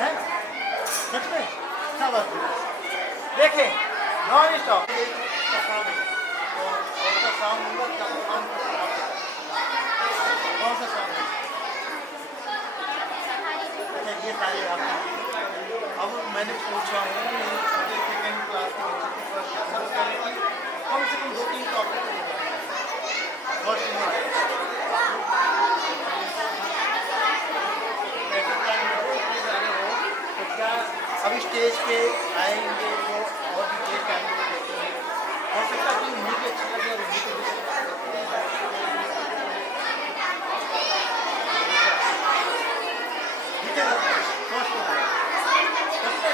है ना? सच में क्या बात है? देखें नॉन स्टॉप तो कौन सा साउंड होगा क्या कौन सा साउंड है? अच्छा ये सारे आपके अब मैंने पूछा हूँ छोटे सेकेंड क्लास के बच्चे की फर्स्ट क्लास कम से कम 2-3 टॉपिक तो क्या अभी स्टेज पे आएंगे तो और भी देर टाइम हो सकता है कि उन्हीं की अच्छा लगे और उन्हीं को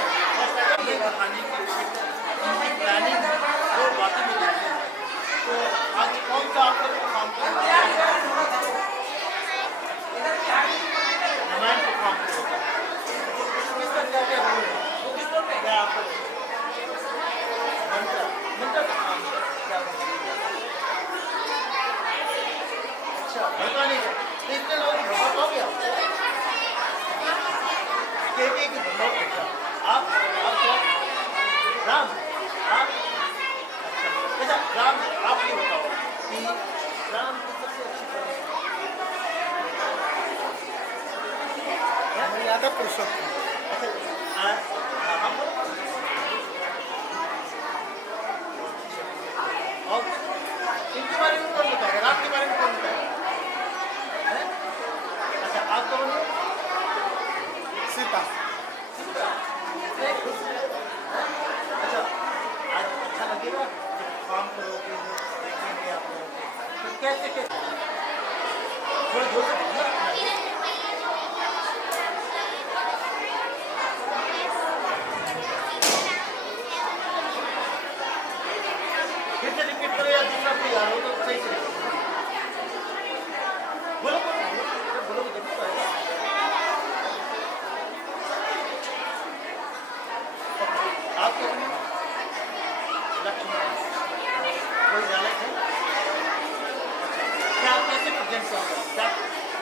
कहानी की प्लानिंग वो बातें मिल जाती हैं। तो आज कौन सा आप लोग काम करेंगे रामायण को काम करेंगे किसका क्या क्या रोल है क्या आपको मंत्र का काम क्या अच्छा बता नहीं तो इतने लोग बताओगे आप एक बताओ आप राम आप अच्छा राम आप ये बताओ कि राम की सबसे अच्छी मर्यादा पुरुषोत्तम अच्छा और इनके बारे में कौन बताएगा राम के बारे में कौन बताएगा अच्छा आप कौन सीता अच्छा आज अच्छा लगेगा जब काम करोगे देखेंगे आप लोग तो कैसे कैसे थोड़ा जोर से बोलना फिर से रिपीट करो या दूसरा कोई आ रहा हो तो सही से बोलो बोलो जरूर आएगा आप कोई डायलेक्ट है क्या आप कैसे प्रेजेंट करोगे क्या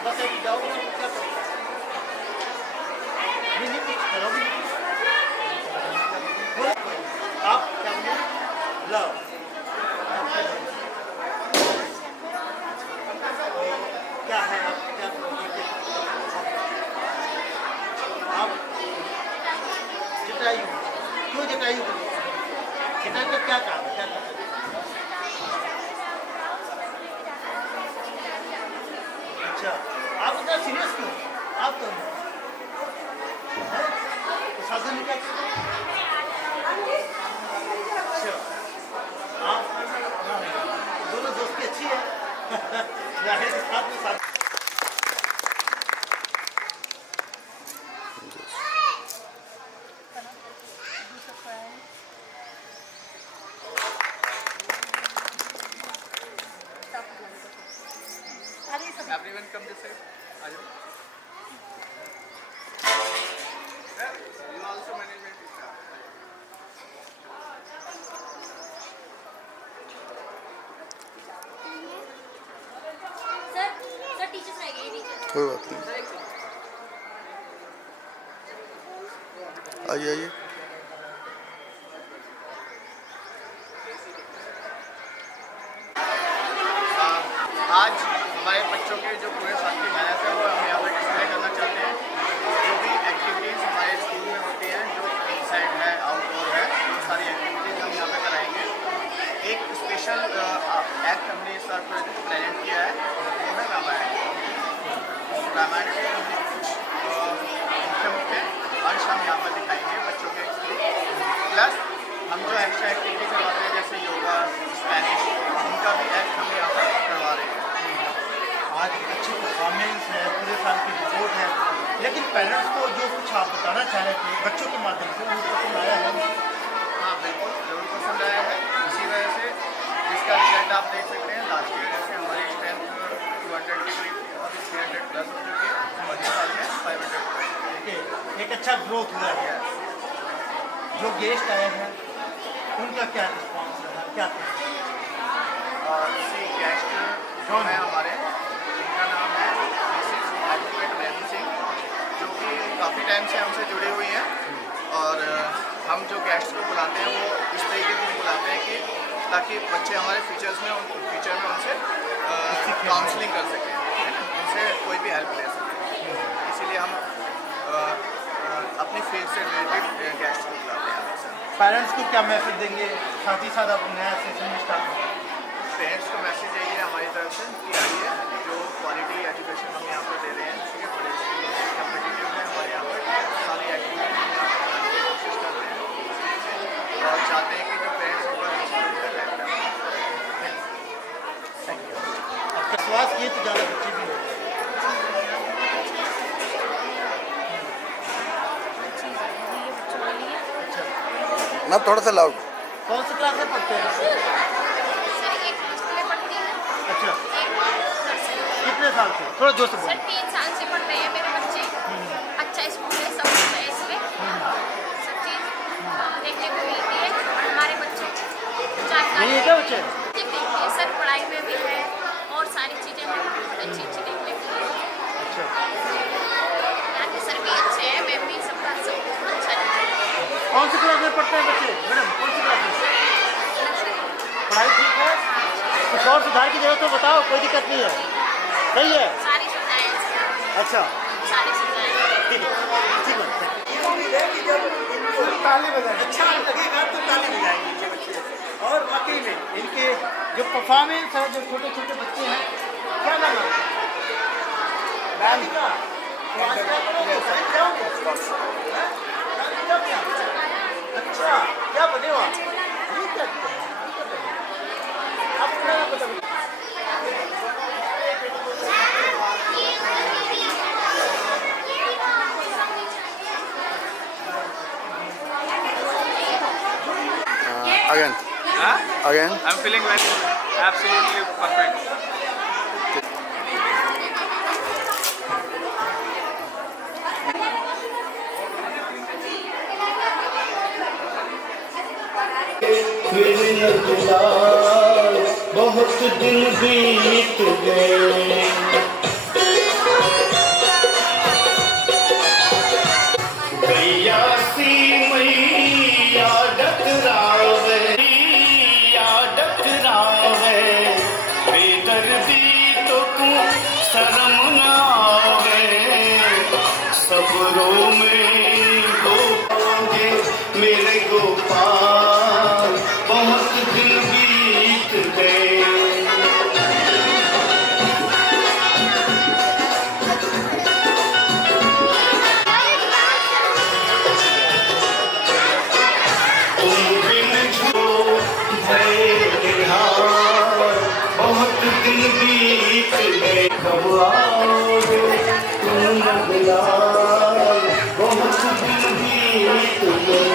बस ऐसे जाओगे ना क्या करोगे नहीं कुछ करोगे आप क्या बोलोगे लव क्या है आप क्या करोगे आप जटायु क्यों जटायु जटायु का क्या काम है क्या काम अच्छा आप इतना सीरियस क्यों आप तो शासन में क्या अच्छा आप दोनों दोस्ती अच्छी है साथ में साथ Everyone come this side. Ajay. You also management staff. Sir teachers रह गए टीचर कोई बात नहीं आइए आइए आज हमारे बच्चों के जो पूरे साल की मेहनत है वो हम यहाँ पर डिस्प्ले करना चाहते हैं जो भी एक्टिविटीज़ हमारे स्कूल में होती हैं जो इनसाइड है आउटडोर है वो सारी एक्टिविटीज़ हम यहाँ पे कराएंगे एक स्पेशल एक्ट हमने इस साल पर प्रेजेंट किया है वो है रामायण के हमने कुछ मुख्य मुख्य अंश हम यहाँ पर दिखाएंगे बच्चों के प्लस हम जो एक्स्ट्रा एक्टिविटी करवाते हैं जैसे योगा स्पेनिश उनका भी एक्ट हम यहाँ पर करवा रहे हैं आज अच्छी परफॉर्मेंस है पूरे साल की रिपोर्ट है लेकिन पेरेंट्स को जो कुछ आप बताना चाह रहे थे बच्चों के माध्यम से उनको पसंद आया है हाँ बिल्कुल जरूर पसंद आया है इसी वजह से जिसका रिजल्ट आप देख सकते हैं लास्ट ईयर जैसे हमारी स्ट्रेंथ 200 की करीब थी और 300 प्लस हो चुकी है और इस साल में 500 एक अच्छा ग्रोथ हुआ है जो गेस्ट आए हैं उनका क्या रिस्पॉन्स रहा क्या इसी गेस्ट जो है हमारे उनका नाम है मिसेस एडवोकेट मैमी सिंह जो कि काफ़ी टाइम से हमसे जुड़े हुए हम जो गेस्ट को बुलाते हैं वो इस तरीके से बुलाते हैं कि ताकि बच्चे हमारे फ्यूचर में उनसे काउंसलिंग कर सकें, है ना, उनसे कोई भी हेल्प ले सकें। इसीलिए हम अपनी फील्ड से रिलेटेड गेस्ट को बुलाते हैं हमेशा। पेरेंट्स को क्या मैसेज देंगे, साथ ही साथ आप नया सेशन स्टार्ट? पेरेंट्स को मैसेज यही है हमारी तरफ से कि आइए, जो क्वालिटी एजुकेशन हम यहाँ पर दे रहे हैं, ठीक है, बड़े कम्पिटिटिव है हमारे यहाँ पर, सारी एक्टिविटीज हम यहाँ पर कराने की कोशिश करते हैं और चाहते हैं कि जो पेरेंट्स होगा आपका स्वास्थ्य किए तो ज़्यादा बच्चे भी हो। ना थोड़ा सा लाउड। कौन सी क्लास में पढ़ते हैं? सर एक फर्स्ट में पढ़ती है, अच्छा, एक नर्सरी। कितने साल से? थोड़ा जोर से सर बोलो। 3 साल से पढ़ रहे हैं मेरे बच्चे। अच्छा स्कूल है, सब कुछ है इसमें, सब चीज़ देखने को मिलती है और हमारे बच्चों को जानकारी नहीं है क्या बच्चे? देखते हैं सर, पढ़ाई में भी है और सारी चीज़ें हैं अच्छी अच्छी देखने को मिलती है। अच्छा, यहाँ के सर भी अच्छे हैं, मैम भी, सबका सब अच्छा है। कौन सी क्लास में पढ़ते हैं बच्चे? मैडम कौन सी क्लास में? पढ़ाई ठीक है? कुछ और सुधार की जरूरत हो बताओ, कोई दिक्कत नहीं है, सही है। सारी सुविधाएं अच्छी हैं, अच्छा, सारी सुविधाएं। ठीक है, ठीक है। ताली बजाएंगे, अच्छा लगेगा तो ताली बजाएंगे इनके बच्चे। और वाकई में इनके जो परफॉर्मेंस है, जो छोटे छोटे बच्चे हैं, क्या नाम है? मैम का तो आज क्या करोगे? साइंस जाओगे? हैं? अच्छा, क्या बने हो आप? ये क्या करते हैं? आप अपना नाम बताओ। Again. Huh? Again. I'm feeling very absolutely perfect. बहुत दिन बीत गए, गैया सी मैया डकरावे, बेदर्दी तो क्यों शर्म न आवे, सबरों में गोपाओगे मेरे गोपाल, बहुत दिन बीत गए। तुम बिन जो भय निहार, बहुत दिन बीत गए, कब आओगे तुम नगलार, बहुत दिन बीत गए।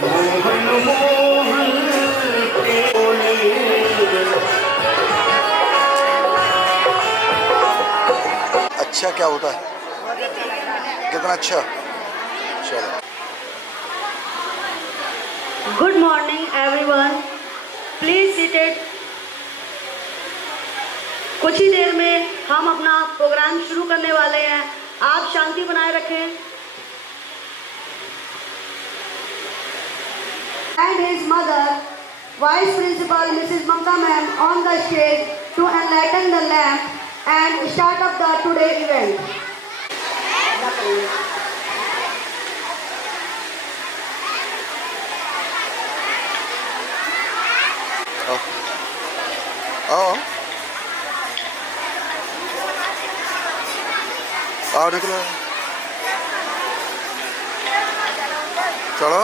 मोहन मोहन के बोले, अच्छा क्या होता है? कितना अच्छा? चलो। Good morning everyone. Please seated. कुछ ही देर में हम अपना प्रोग्राम शुरू करने वाले हैं, आप शांति बनाए रखें। And his mother, Vice Principal Mrs. Mamta Ma'am, on the stage to enlighten the lamp and start up the today event. आओ आओ निकलो, चलो।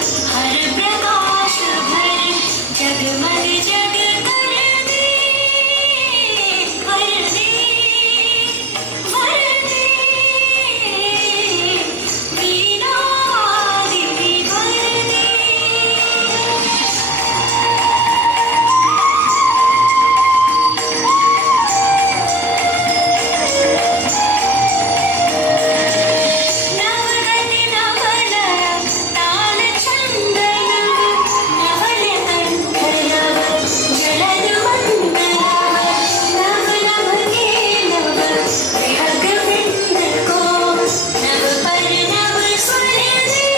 हर प्रकाश भर जगमग जग कर दे वर दे वीणा देवी वर दे। नवगत नवल ताल छंद नव नवल कंठ नव जलद मंगल नव नव के नव विहग बिंद को नव पर नव सुन दे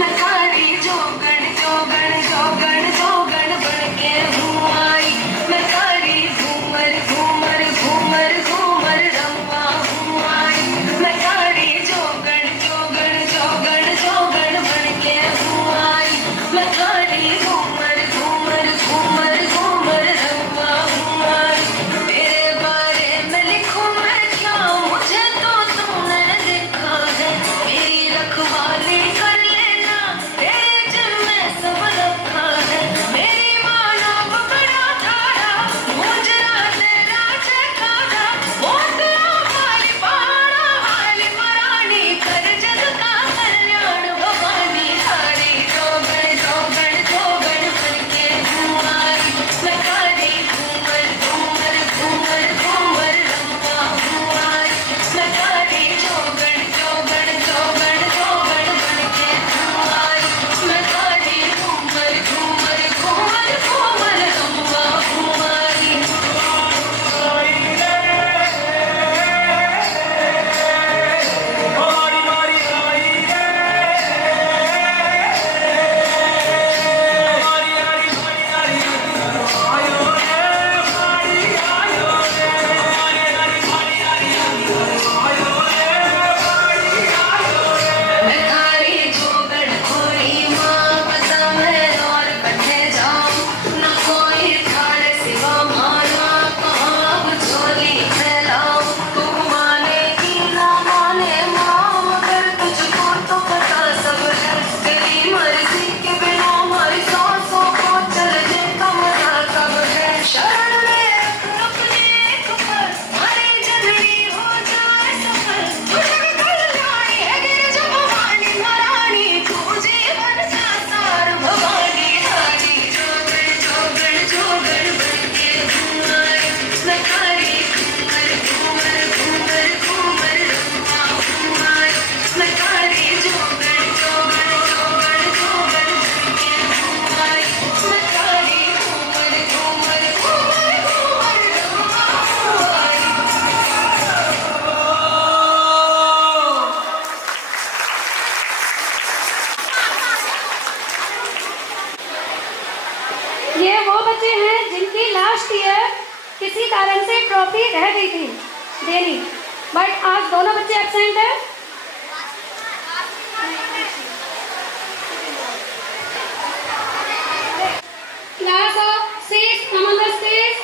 मखारी जोगण जोगण जोगण जोगण बनके हूँ आई मखारी घूमर घूमर घूमर घूमर रंगा हूँ आई मखारी जोगण जोगण जोगण जोगण बनके हूँ आई मखारी घूमर घूमर घूमर घूमर रंगा हूँ आई तेरे बारे में लिखूं मैं क्या मुझे तो तूने देखा है मेरी रखवाली कर लेना तेरे जिम्मे सब रखा है मेरी माना बड़ा थारा मुझरा तेरा ठिकाना मोटरा वाली पहाड़ा वाली मरानी कर जग का कल्याण भवानी हारी जोगण जोगण जोगण बनके हूँ आई मखारी घूमर घूमर घूमर घूमर रंगा हूँ आई मखारी जोगण जोगण जोगण जोगण बनके हूँ आई मखारी घूमर घूमर घूमर घूमर रंगा हूँ आई। मखारी जोगण खोरी माँ कसम है और कटे जाऊं न कोई थार सिवा माना कहाँ अब झोली फैलाऊं तू माने कि ना माने माँ मगर तुझको तो पता सब है तेरी मर्जी के बिना हमारी सांसों को चलने का मजा कब है शरण में रख अपने एक पर हमारे जल्दी हो जाए सफर तुझे कल्याणी है गिरजा भवानी महारानी तू जीवन का सार भवानी हारी जोगण जोगण जोगण बनके हूँ आई मखारी घूमर घूमर घूमर घूमर रंगा हूँ आई मखारी जोगण जोगण जोगण जोगण बनके हूँ आई मखारी घूमर घूमर घूमर घूमर रंगा हूँ आई। ये वो बच्चे हैं जिनकी लास्ट ईयर किसी कारण से ट्रॉफी रह गई थी देनी बट आज दोनों बच्चे एब्सेंट हैं। Class of 6 come on the stage.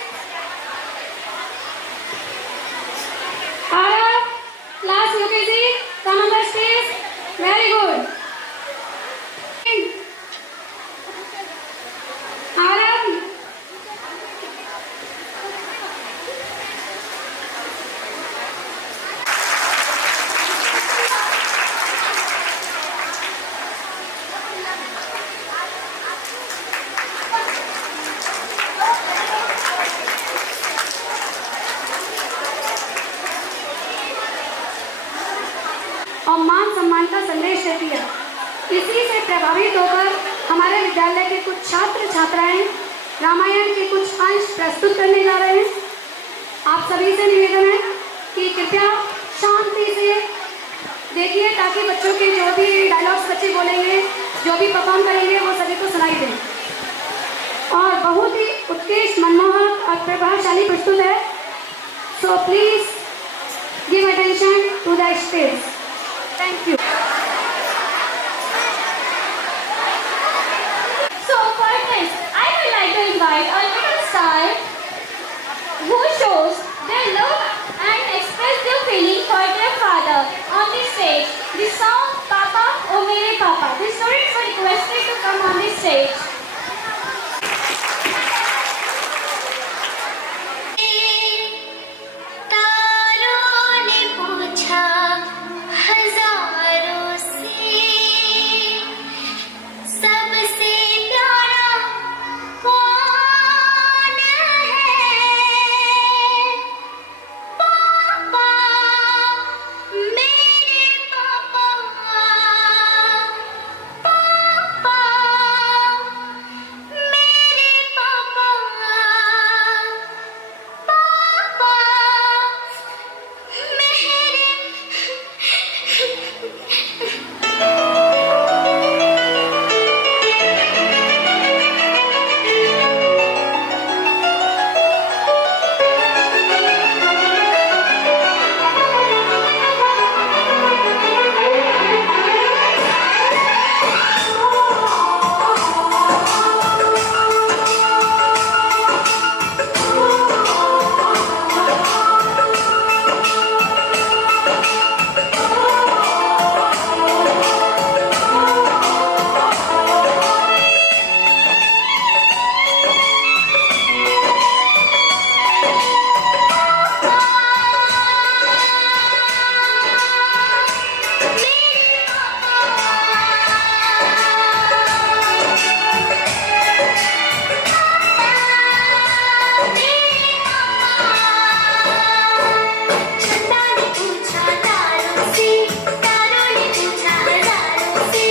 Arav, class UKG, come on the stage. Very good. Arav. और मान सम्मान का संदेश देती है। इसी से प्रभावित होकर हमारे विद्यालय के कुछ छात्र छात्राएं रामायण के कुछ अंश प्रस्तुत करने जा रहे हैं। आप आप सभी से निवेदन है कि कृपया शांति से देखिए, ताकि बच्चों के जो भी डायलॉग्स बच्चे बोलेंगे, जो भी परफॉर्म करेंगे, वो सभी को सुनाई दे। और बहुत ही उत्कृष्ट, मनमोहक और प्रभावशाली प्रस्तुत है। So please give attention to the stage. Thank you. So for this, I would like to invite a little star who shows their love and express their feeling for their father on the stage. The song Papa O Mere Papa. The students were requested to come on the stage. तारों ने पूछा हजारों से, सबसे प्यारा कौन है? पापा, मेरे पापा, पापा, मेरे पापा, पापा, चंदा ने पूछा तारों से, तारों ने पूछा हजारों से,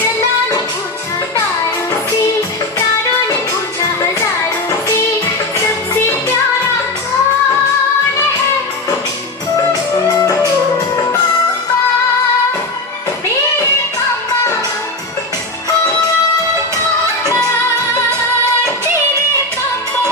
चंदा ने पूछा तारों से, तारों ने पूछा हजारों से, सबसे प्यारा कौन है? पापा, मेरे पापा, पापा, तेरे पापा।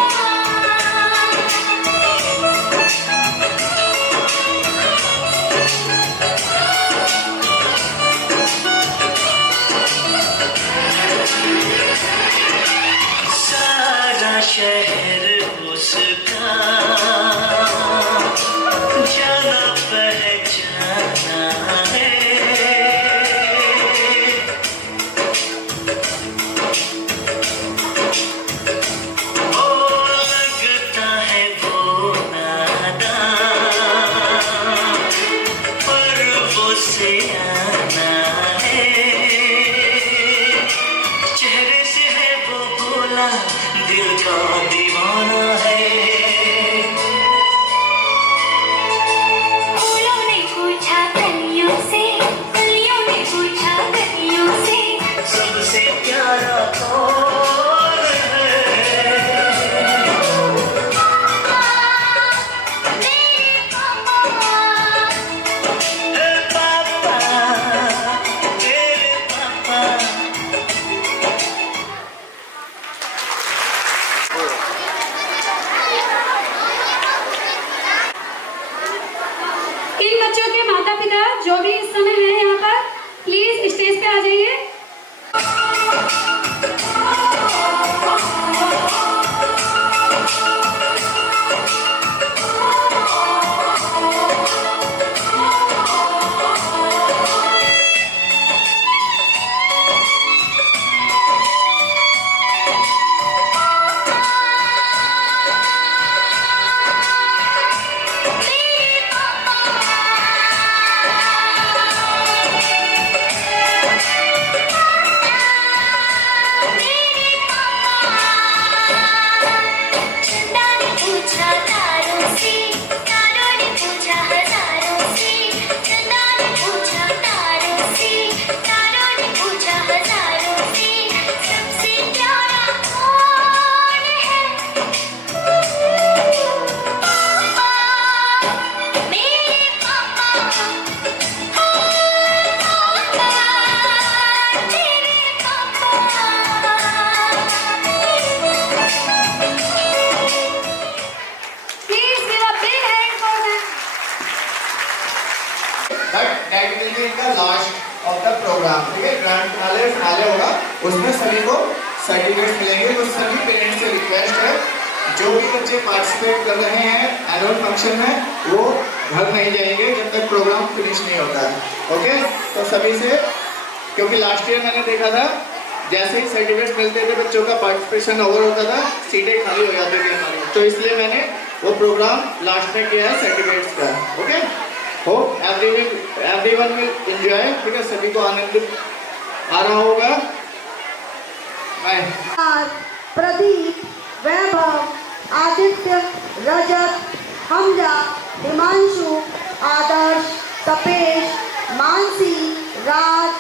सारा शहर उसका जाना पहचाना है। ओ लगता है वो नादान, पर वो सियाना है। चेहरे से है वो भोला, दिल का दीवाना है। फूलों ने पूछा कलियों से, कलियों ने पूछा कलियों से, सबसे प्यारा कौन है? मेरे पापा, हे पापा, तेरे पापा। इन बच्चों के माता पिता जो भी इस समय हैं यहाँ पर, प्लीज स्टेज पे आ जाइए। प्रोग्राम, ठीक है, ग्रैंड फिनाले होगा, उसमें सभी को सर्टिफिकेट मिलेंगे। तो सभी पेरेंट्स से रिक्वेस्ट है, जो भी बच्चे पार्टिसिपेट कर रहे हैं एनुअल फंक्शन में, वो घर नहीं जाएंगे जब तक प्रोग्राम फिनिश नहीं होता है। ओके, तो सभी से, क्योंकि लास्ट ईयर मैंने देखा था जैसे ही सर्टिफिकेट मिलते थे बच्चों का पार्टिसिपेशन ओवर होता था, सीटें खाली हो जाती थी हमारी, तो इसलिए मैंने वो प्रोग्राम लास्ट में किया है सर्टिफिकेट्स का। Okay, hope everyone will enjoy, ठीक है, सभी को आनंद आ रहा होगा। Bye. Pradeep, Vaibhav, Aditya, Rajat, Hamza, Himanshu, Adarsh, Tapesh, Mansi, Raj,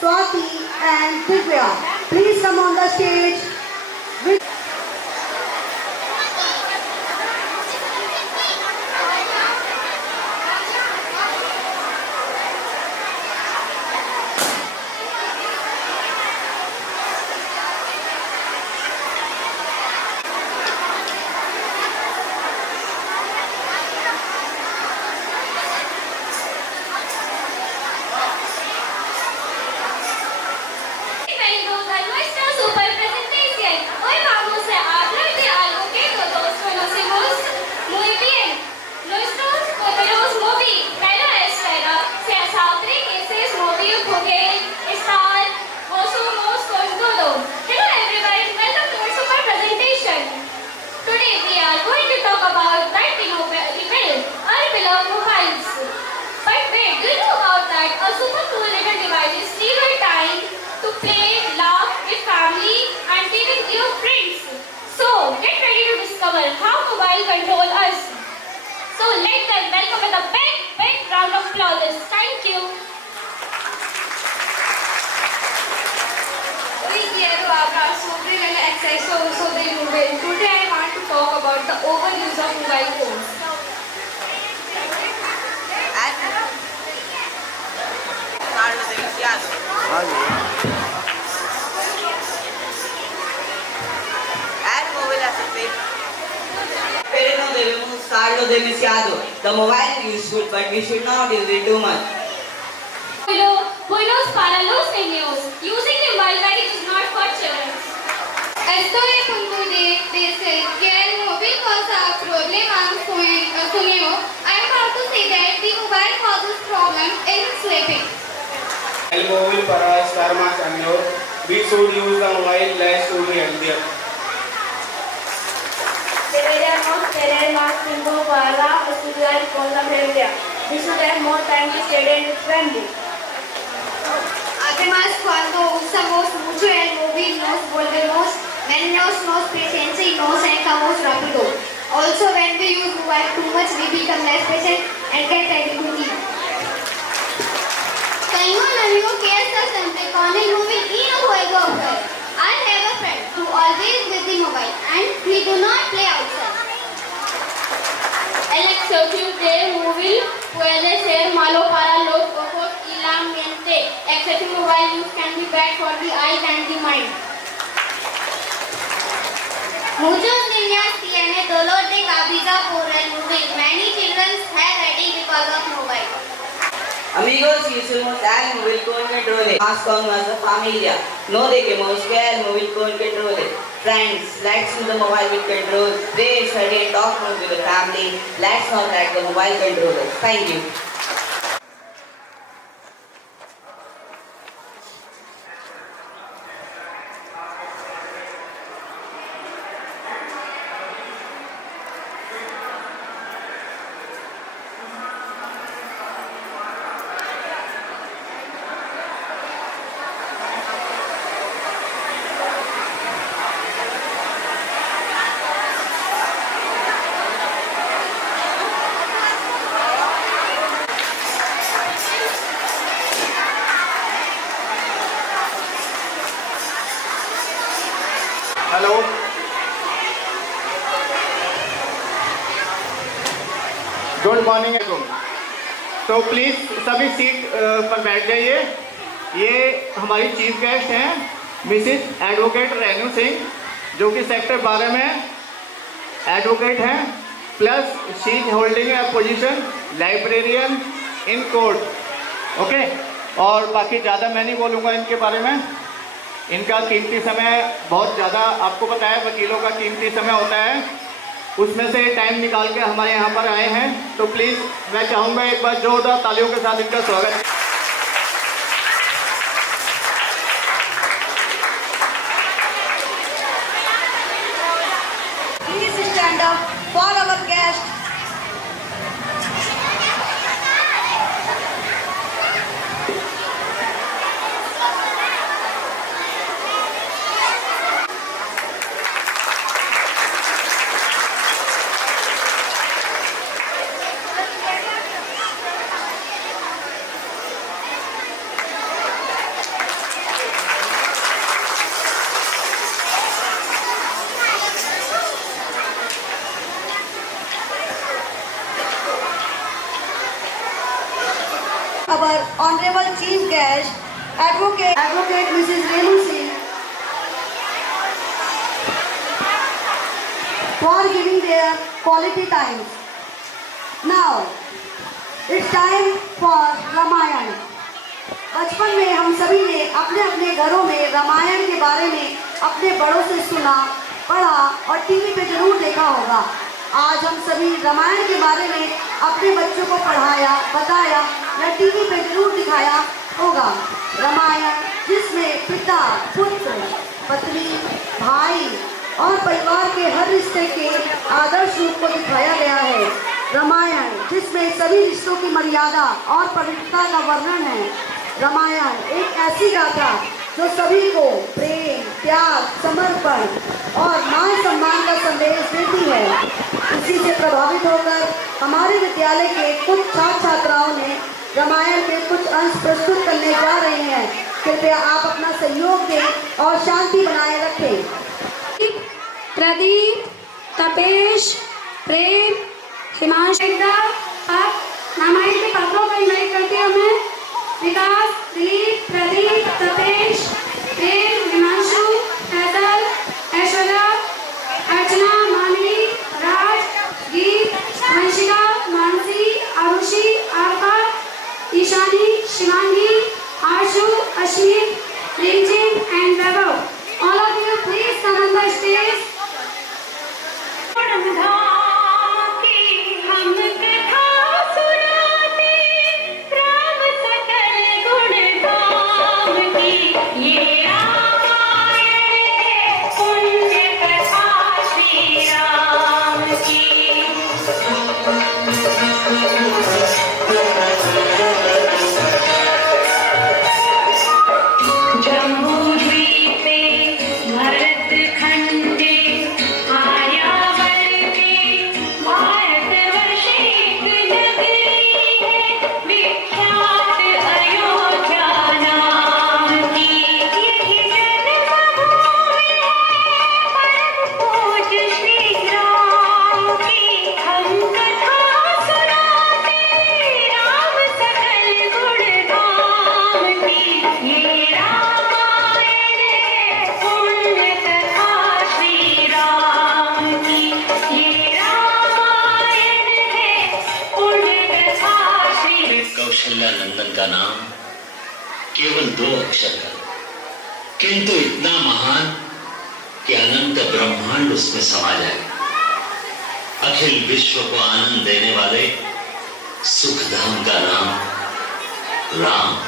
Swati and Divya. Please come on the stage. How mobile control us. So let them welcome with a big round of applause. Thank you. We quiero hablar sobre el exceso de uso del móvil. Today I want to talk about the overuse of mobile phones. Pero no debemos usarlo demasiado. The mobile is useful, but we should not use it too much. Buenos para los niños. Using the mobile is not for children. Estoy a punto de decir que el móvil causa problemas con el sueño. I am about to say that the mobile causes problems in sleeping. El móvil para estar más mejor. We should use the mobile less to be healthier. Deberíamos tener más tiempo para estudiar con la familia. We should have more time to study with family. Además, cuando usamos mucho el móvil nos volvemos menos patient y nos enojamos rápido. Also, when we use mobile too much, we become less patient and get ready to eat. Tengo un amigo que está siempre con el móvil y no juega afuera. I have a friend who always with the mobile and we do not play outside. El excesivo de móvil puede ser malo para los ojos y la mente. Excessive mobile use can be bad for the eyes and the mind. Muchos niños tienen dolor de cabeza por el móvil. Many children have headache because of mobile. Amigos, usemos el móvil con control. Más con nuestra familia. No dejemos que el móvil con control. Friends, let's use the mobile with control. Play, study and talk more with the family. Let's not let the mobile control us. Thank you. Hello, good morning है तुम। तो please सभी seat पर बैठ जाइए। ये हमारी chief guest हैं मिसिज एडवोकेट रेनू सिंह, जो कि सेक्टर 12 में एडवोकेट हैं, plus she is holding A position librarian in court. Okay, और बाकी ज़्यादा मैं नहीं बोलूँगा इनके बारे में। इनका कीमती समय बहुत ज़्यादा, आपको पता है वकीलों का कीमती समय होता है, उसमें से टाइम निकाल के हमारे यहाँ पर आए हैं। तो प्लीज़ मैं चाहूँगा एक बार जोरदार तालियों के साथ इनका स्वागत। Please stand up for our guest. Our Honorable Chief Guest, Advocate Mrs. Renu Singh, for giving their quality time. Now, it's time for Ramayan. बचपन में हम सभी ने अपने अपने घरों में रामायण के बारे में अपने बड़ों से सुना, पढ़ा और टीवी पे जरूर देखा होगा। आज हम सभी रामायण के बारे में अपने बच्चों को पढ़ाया, बताया या टीवी पे जरूर दिखाया होगा। रामायण जिसमें पिता, पुत्र, पत्नी, भाई और परिवार के हर रिश्ते के आदर्श रूप को दिखाया गया है। रामायण जिसमें सभी रिश्तों की मर्यादा और पवित्रता का वर्णन है। रामायण एक ऐसी गाथा जो सभी को प्रेम, त्याग, समर्पण और मान सम्मान का संदेश देती है। इसी से प्रभावित होकर हमारे विद्यालय के कुछ छात्र छात्राओं ने रामायण के कुछ अंश प्रस्तुत करने जा रहे हैं। कृपया आप अपना सहयोग दें और शांति बनाए रखें। प्रदीप, तपेश, प्रेम, हिमांशु, अब रामायण के पात्रों को इनवाइट करती हूँ मैं। विकास, दिलीप, प्रदीप, तपेश, प्रेम, हिमांशु, फैसल, ऐश्वर्या, अर्चना, मानवी, राज, गीत, वंशिका, मानसी, आरुषि, आरका, ईशानी, शिवांगी, आशु, Ashwin, Rinchen and Vaibhav. All of you please come on the stage. नंदन का नाम केवल 2 अक्षर का, किंतु इतना महान कि अनंत ब्रह्मांड उसमें समा जाए। अखिल विश्व को आनंद देने वाले सुखधाम का नाम राम।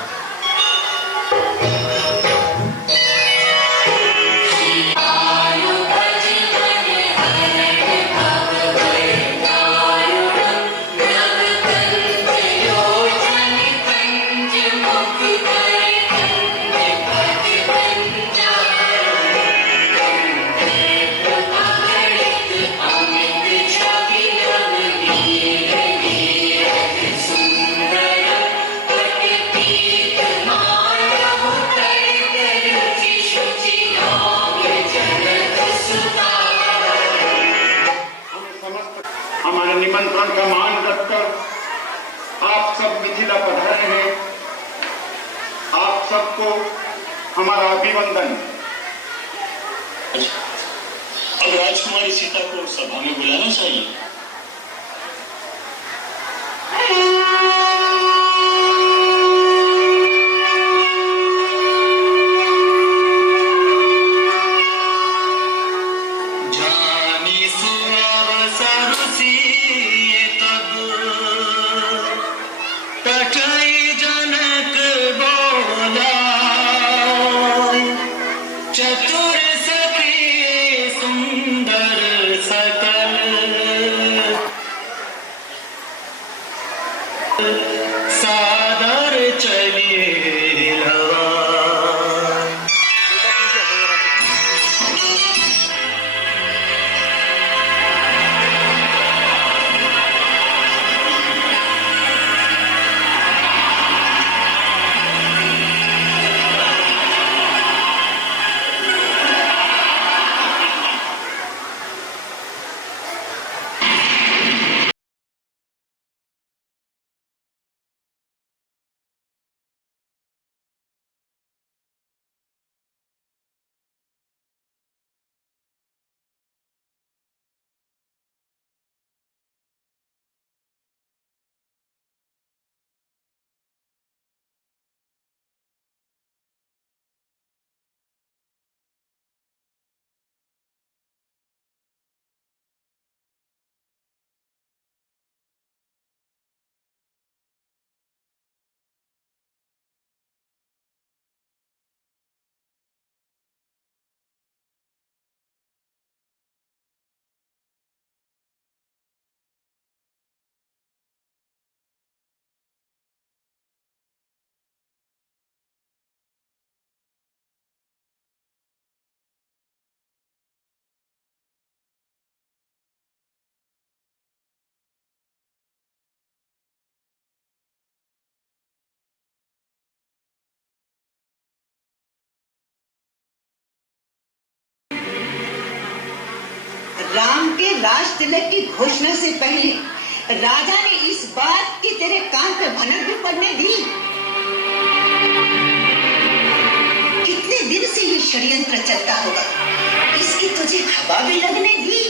हमारे निमंत्रण का मान रखकर आप सब मिथिला पधारे हैं। आप सबको हमारा अभिवंदन। अब राजकुमारी सीता को सभा में बुलाना चाहिए। सादर चलिए हवा। राम के राज तिलक की घोषणा से पहले राजा ने इस बात की तेरे कान पे भनक भी पड़ने दी। कितने दिन से ये षड्यंत्र चलता होगा, इसकी तुझे हवा भी लगने दी।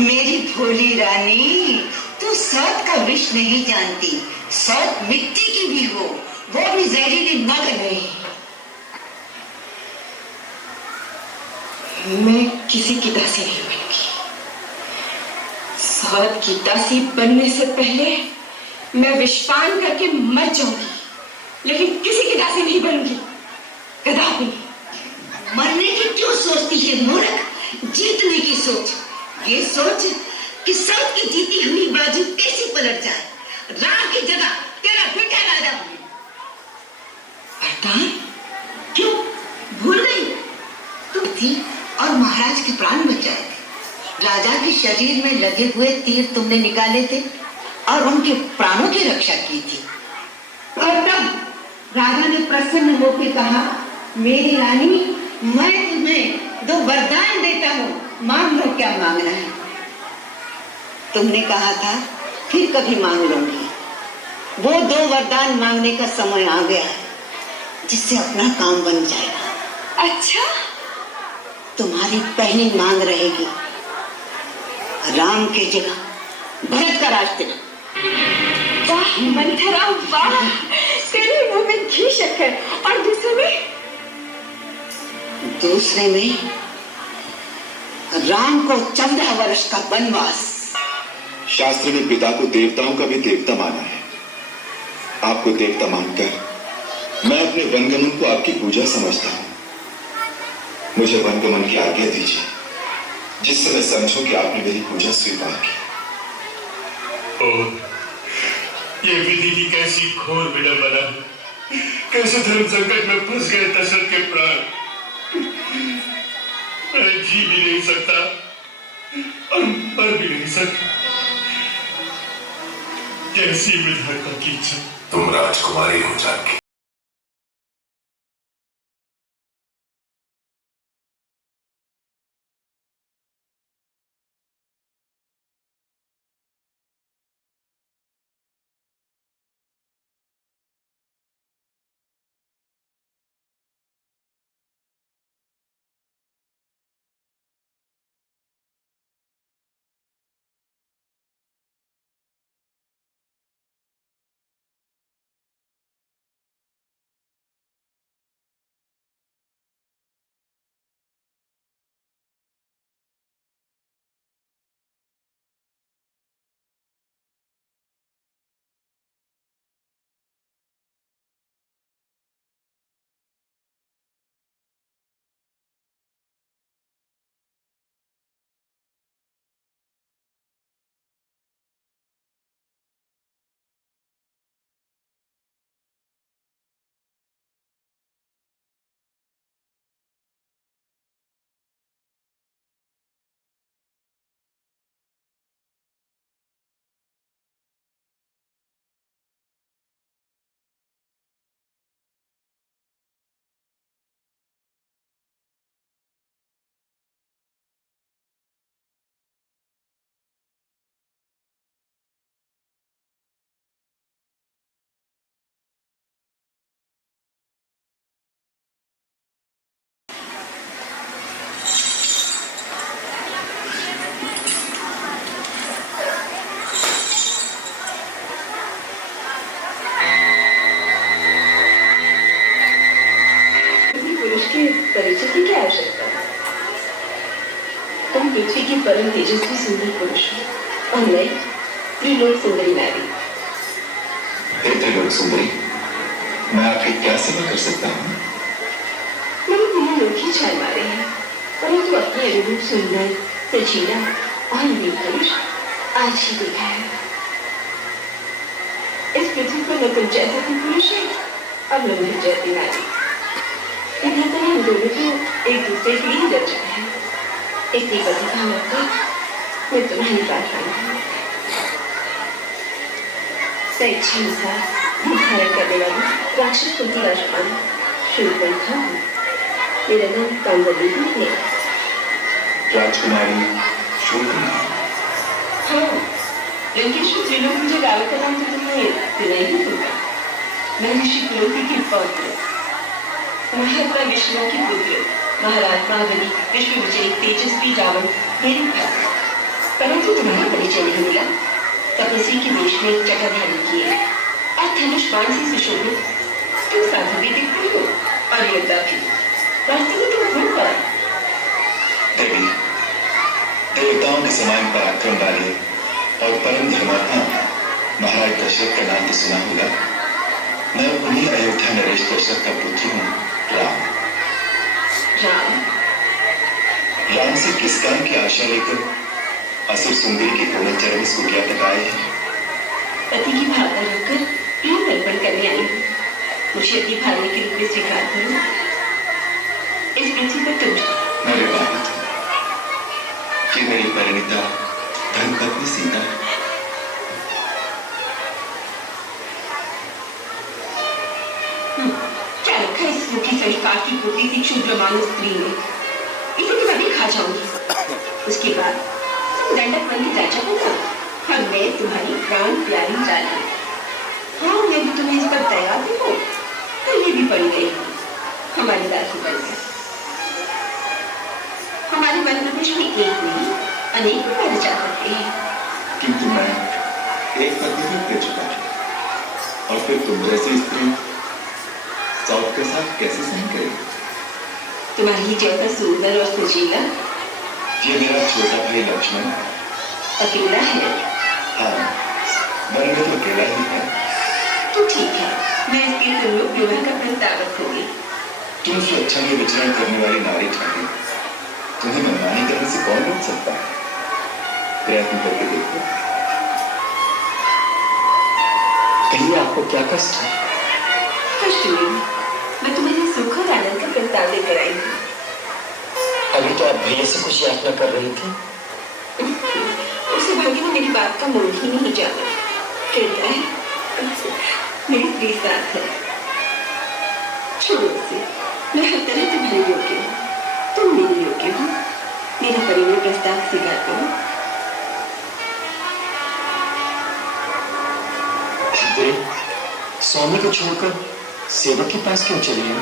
मेरी भोली रानी, तू सौत का विष नहीं जानती। सौत मिट्टी की भी हो, वो भी जहरीली नग नहीं। मैं किसी की दासी नहीं बनूंगी। सौत की दासी बनने से पहले मैं विषपान करके मर जाऊंगी, लेकिन किसी की दासी नहीं बनूंगी, कदापि नहीं। मरने की क्यों सोचती है मूर्ख? जीतने की सोच। ये सोच कि सौत की जीती हुई बाजू कैसे पलट जाए। राम की जगह तेरा बेटा राजा बने। वरदान? क्यों भूल गई? तुम थी और महाराज के प्राण बचाए थे। राजा के शरीर में लगे हुए तीर तुमने निकाले थे और उनके प्राणों की रक्षा की थी। और तब राजा ने प्रसन्न होकर कहा, मेरी रानी, मैं तुम्हें 2 वरदान देता हूँ, मांग लो क्या मांगना है। तुमने कहा था फिर कभी मांग लूंगी। वो 2 वरदान मांगने का समय आ गया है, जिससे अपना काम बन जाएगा। अच्छा, तुम्हारी पहली मांग रहेगी राम के जगह भरत का राज तिलक। वाह मंथरा, वाह, तेरे मुंह में घी शक्कर। और दूसरे में राम को 14 वर्ष का वनवास। शास्त्र ने पिता को देवताओं का भी देवता माना है। आपको देवता मानकर मैं अपने वनगमन को आपकी पूजा समझता हूँ। मुझे वनगमन की आज्ञा दीजिए, जिससे मैं समझूं कि आपने मेरी पूजा स्वीकार की। ये विधि की कैसी घोर विडंबना, कैसे धर्म संकट में फंस गए दशरथ के प्राण। मैं जी भी नहीं सकता और मर भी नहीं सकता। कैसी विधाता की इच्छा। तुम राजकुमारी हो जाके तुम पृथ्वी की परम तेजस्वी सुंदर पुरुष हो और मैं त्रिलोक सुंदरी नारी। हे त्रिलोक सुंदरी, मैं आपकी क्या सेवा कर सकता हूँ? मैंने तुम्हें लोग ही छाल मारे हैं, परंतु अपने अनुरूप सुंदर सजीला और वीर पुरुष आज ही देखा है। इस पृथ्वी पर न तुम जैसा भी पुरुष है और न मैं जैसी नारी। विधाता ने हम दोनों को एक दूसरे के लिए रचा है, इसलिए पति का मौका मैं तुम्हारे पास आई हूँ। स्वेच्छानुसार धारण करने वाली राक्षस कुंती राजकुमारी शूर्पणखा हूँ। मेरा नाम कांगली भी है। राजकुमारी शूर्पणखा? हाँ, लंकेश्वर त्रिलोक मुझे रावण का नाम तो तुम्हें सुना ही होगा। मैं ऋषि पुरोहित की पौत्र, महात्मा विष्णु की पुत्र, महाराज महाबली विश्व विजयी तेजस्वी रावण मेरे था। परंतु तुम्हारा परिचय नहीं मिला। तपस्वी के वेश में जटाधारी किए और धनुष बाण से सुशोभित तुम साधु भी दिखते हो और योद्धा भी। वास्तव में तुम कौन हो? देवी, देवताओं के समान पराक्रम वाले और परम धर्मात्मा महाराज दशरथ का नाम तो सुना होगा। मैं उन्हीं अयोध्या नरेश दशरथ का पुत्र हूँ, राम। राम से किस काम की आशा लेकर असुर सुंदरी के कोमल चरण में कुटिया तक आए हैं? पति की भावना रोककर प्रेम अर्पण करने आई हूँ। मुझे अपनी भावना के रूप में स्वीकार करो। इस पृथ्वी पर तुम मेरे बाबा, ये मेरी परिणीता धर्मपत्नी सीता है। क्या रखा है इस सूखी संस्कार की पोती सी क्षुद्र मानव स्त्री ने? इसे तो मैं खा जाऊंगी। उसके बाद दंडक बन के राजा होगा और मैं तुम्हारी प्राण प्यारी रानी। हाँ, मैं भी तुम्हें इस पर दया भी हूँ और ये भी पड़ी गई हूँ हमारी दासी बनकर। हमारे वन प्रदेश में एक नहीं अनेक कुमार जा सकते हैं। किंतु मैं एक पति भी दे चुका हूँ, और फिर तुम जैसी स्त्री सौत के साथ कैसे सहन करेगी? तुम्हारी जैसा सुंदर और सुशीला ये मेरा छोटा भाई लक्ष्मण अकेला है। हाँ, वन में तो अकेला ही है। तो ठीक है, मैं इसके त्रिलोक विवाह का प्रस्ताव रखूंगी। तुम स्वेच्छा में विचरण करने वाली नारी ठाकुर, तुम्हें मनमानी करने से कौन रोक सकता है? प्रयत्न करके देखो। कहिए, आपको क्या कष्ट है? कष्ट नहीं, मैं तुम्हें सुख और आनंद का प्रस्ताव लेकर आई हूँ। अभी तो आप भैया से कुछ याचना कर रही थी। उसे भाग्य ने मेरी बात का मोल ही नहीं जाना। कहता है मेरी स्त्री साथ है। छोड़ो उसे, मैं हर तरह तुम्हारे योग्य हूँ, तुम मेरे योग्य हो। मेरा परिणय प्रस्ताव स्वीकार करो। स्वामी को छोड़कर सेवक के पास क्यों चली है?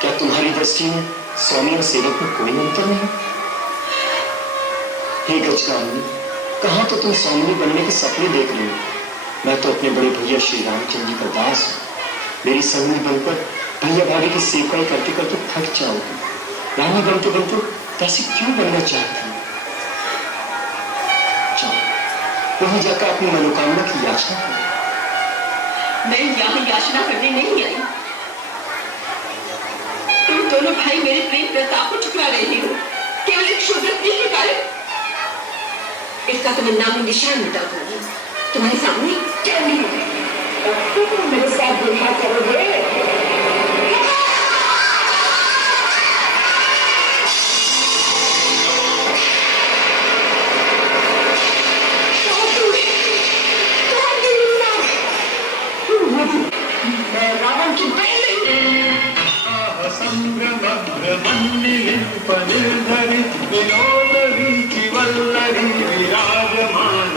क्या तुम्हारी दृष्टि में स्वामी और सेवक में कोई अंतर नहीं? हे गजगामिनी, कहाँ तो तुम स्वामी बनने के सपने देख रही हो। मैं तो अपने बड़े भैया श्री रामचंद्र जी का दास हूँ। मेरी संगी बनकर भैया भाभी की सेवकाई करते करते थक जाओगी। रानी बनते बनते कैसे क्यों बनना चाहती हो? चलो वहीं जाकर अपनी मनोकामना की याचना करो। मैं यहाँ याचना करने नहीं आई। तुम दोनों भाई मेरे प्रेम प्रस्ताव को ठुकरा रहे हो केवल एक क्षुद्र स्त्री के कारण। इसका तो मैं नाम निशान मिटा दूंगी तुम्हारे सामने। क्या नहीं मेरे साथ विवाह करोगे? रावण की बहन निर्धरि विनोदरी वल्लरी विराजमान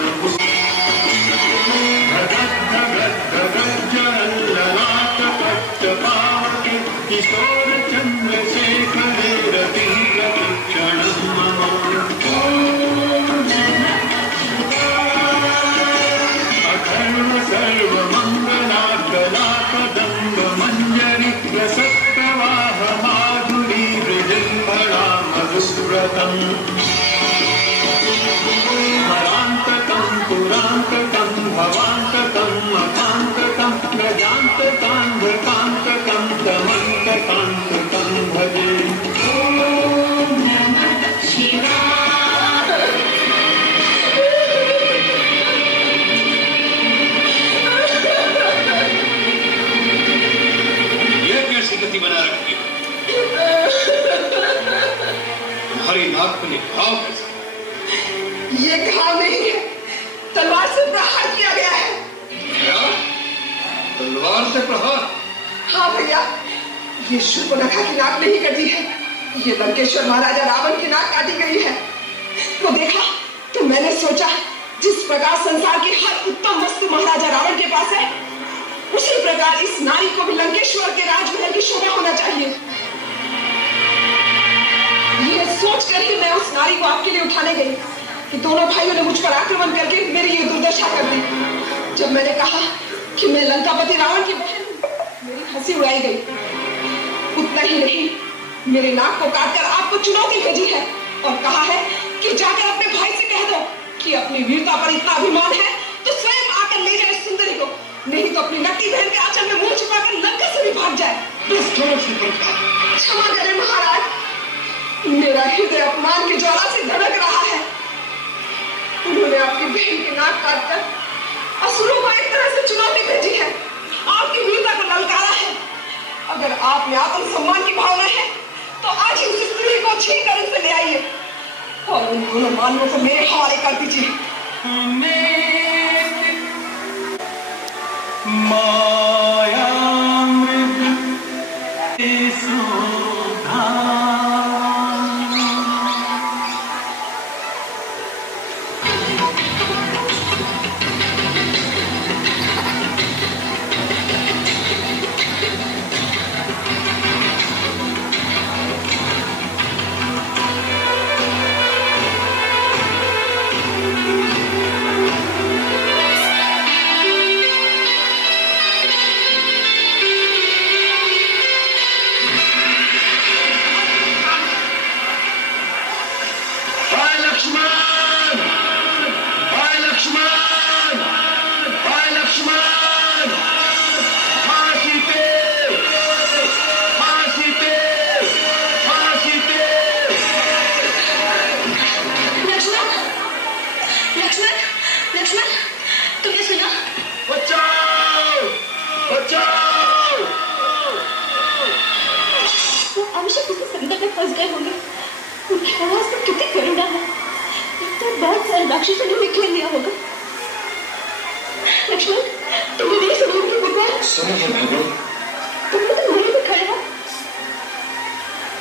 किशोर चंद्रशेखरे रति क्षण अखर्व सर्व मंगला कलापदंब मंजरी रसप्रवाह माधुरी विजृंभणा मधुव्रतम् भवान्तकम् अकान्तकं प्रजान्तकान्तकान्तकं दमन्तकान्तकं भजे। ॐ नमः शिवाय। ये कैसी गति बना रखी है? तुम्हारी नाक में घाव कैसे? ये घाव नहीं है, तलवार से प्रहार किया गया है। क्या? तलवार से प्रहार? हाँ भैया, ये शूर्पणखा की नाक नहीं कटी है, ये लंकेश्वर महाराजा रावण की नाक काटी गई है। तो देखा तो मैंने सोचा जिस प्रकार संसार की हर उत्तम वस्तु महाराजा रावण के पास है, उसी प्रकार इस नारी को भी लंकेश्वर के राजमहल की शोभा होना चाहिए। ये सोच कर ही मैं उस नारी को आपके लिए उठाने गई कि दोनों भाइयों ने मुझ पर आक्रमण करके मेरी ये दुर्दशा कर दी। जब मैंने कहा कि मैं लंकापति रावण की बहन हूं, मेरी हंसी उड़ाई गई। उतना ही नहीं, मेरे नाक को काटकर आपको चुनौती भेजी है और कहा है कि जाकर अपने भाई से कह दो कि अपनी वीरता पर इतना अभिमान है तो स्वयं आकर ले जाए सुंदरी को, नहीं तो अपनी नकली बहन के आंचल में मुंह छुपाकर लंका से भी भाग जाए। क्षमा करें महाराज, मेरा हृदय अपमान के ज्वाला से धड़क रहा है। उन्होंने आपकी बहन की नाक काटकर असुरों को एक तरह से चुनौती भेजी है, आपकी वीरता को ललकारा है। अगर आप में आत्मसम्मान की भावना है तो आज ही उस स्त्री को छीन कर इनसे ले आइए और उन दोनों मानवों को मेरे हवाले कर दीजिए। माया फंस गए होंगे। उनकी आवाज तो कितनी करुणा है, तो बहुत सारे राक्षसों ने निकल लिया होगा। लक्ष्मण, तुमने नहीं सुना उनकी पुकार? सुना है भगवान। तुम लोग तो वहीं पे खड़े हो।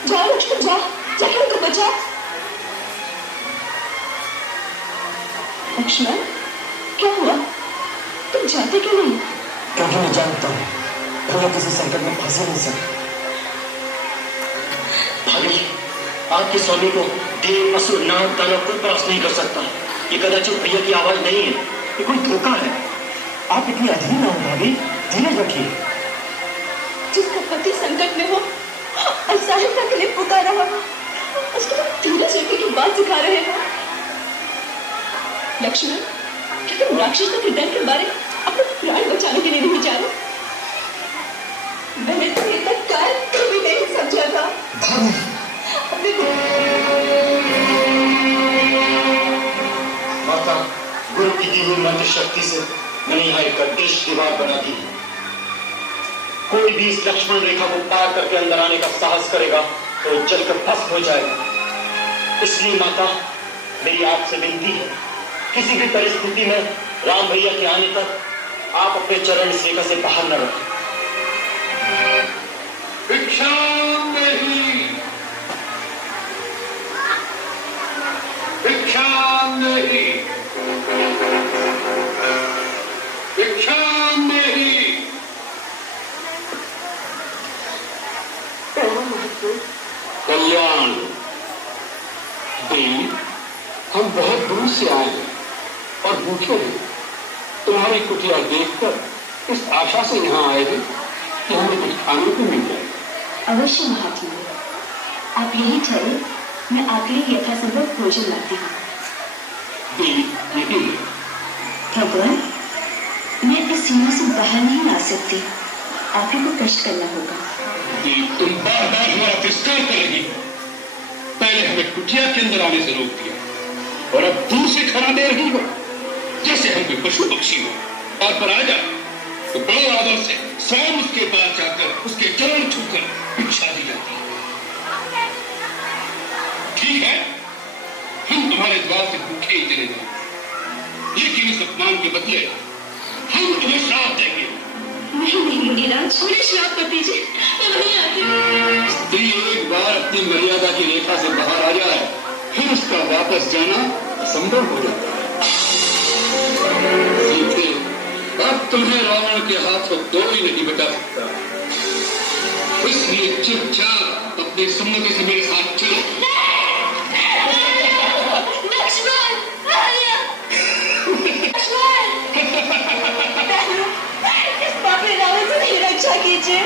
जाओ लक्ष्मण, जाओ, जाकर उनको बचाओ। लक्ष्मण, क्या हुआ? तुम जाते क्यों नहीं? क्योंकि मैं जानता हूँ भैया किसी संकट में फंसे नहीं सकते। भाभी, आपके स्वामी को देव, असुर, नाग, दानव कोई परास्त नहीं कर सकता। ये कदाचित भैया की आवाज नहीं है, ये कोई धोखा है। आप इतनी अधीर ना हो भाभी, धीरज रखिए। जिसका पति संकट में हो और सहायता के लिए पुकारा हो, उसको तुम धीरज रखने की बात सिखा रहे हो। लक्ष्मण, क्या तुम राक्षसों के डर के बारे अपने प्राण बचाने के लिए नहीं जानो? मैंने तो ये तक काल कभी नहीं समझा था। माता, गुरु की दी हुई मंत्र शक्ति से मैंने यहाँ एक अदृश्य दीवार बना दी। कोई भी इस लक्ष्मण रेखा को पार करके अंदर आने का साहस करेगा तो जलकर भस्म हो जाएगा। इसलिए माता, मेरी आपसे विनती है, किसी भी परिस्थिति में राम भैया के आने तक आप अपने चरण इस रेखा से बाहर न रखें। भिक्षा नहीं, भिक्षा नहीं, भिक्षा नहीं। कल्याण देवी, हम बहुत दूर से आए हैं और भूखे हैं। तुम्हारी कुटिया देखकर इस आशा से यहाँ आए हैं कि हमें कुछ खाने को मिल जाए। अवश्य महात्मा, आप यही ठहरे, मैं आपके लिए यथासंभव भोजन लाती हूँ। देवी, ये भी है। भगवान, सीमा से बाहर नहीं आ सकती, आप ही को कष्ट करना होगा। तुम बार बार हमारा तिरस्कार कर रही हो। पहले हमें कुटिया के अंदर आने से रोक दिया और अब दूर से खाना दे रही हो, जैसे हम कोई पशु पक्षी हो। और पर आ जा तो बड़े आदर से स्वयं उसके पास जाकर उसके चरण छूकर भिक्षा दी जाती है। ठीक है, हम तुम्हारे द्वार से भूखे ही चले जाएंगे, लेकिन इस अपमान के बदले हम तुम्हें श्राप देंगे। नहीं नहीं मुनिराज, मुझे श्राप मत दीजिए, मैं नहीं आती। स्त्री एक बार अपनी मर्यादा की रेखा से बाहर आ जाए, फिर उसका वापस जाना असंभव हो जाता है। सीते, अब तुम्हें रावण के हाथों कोई नहीं बचा सकता, इसलिए चुपचाप अपनी सम्मति से मेरे साथ चलो। रावण से मेरी रक्षा कीजिए।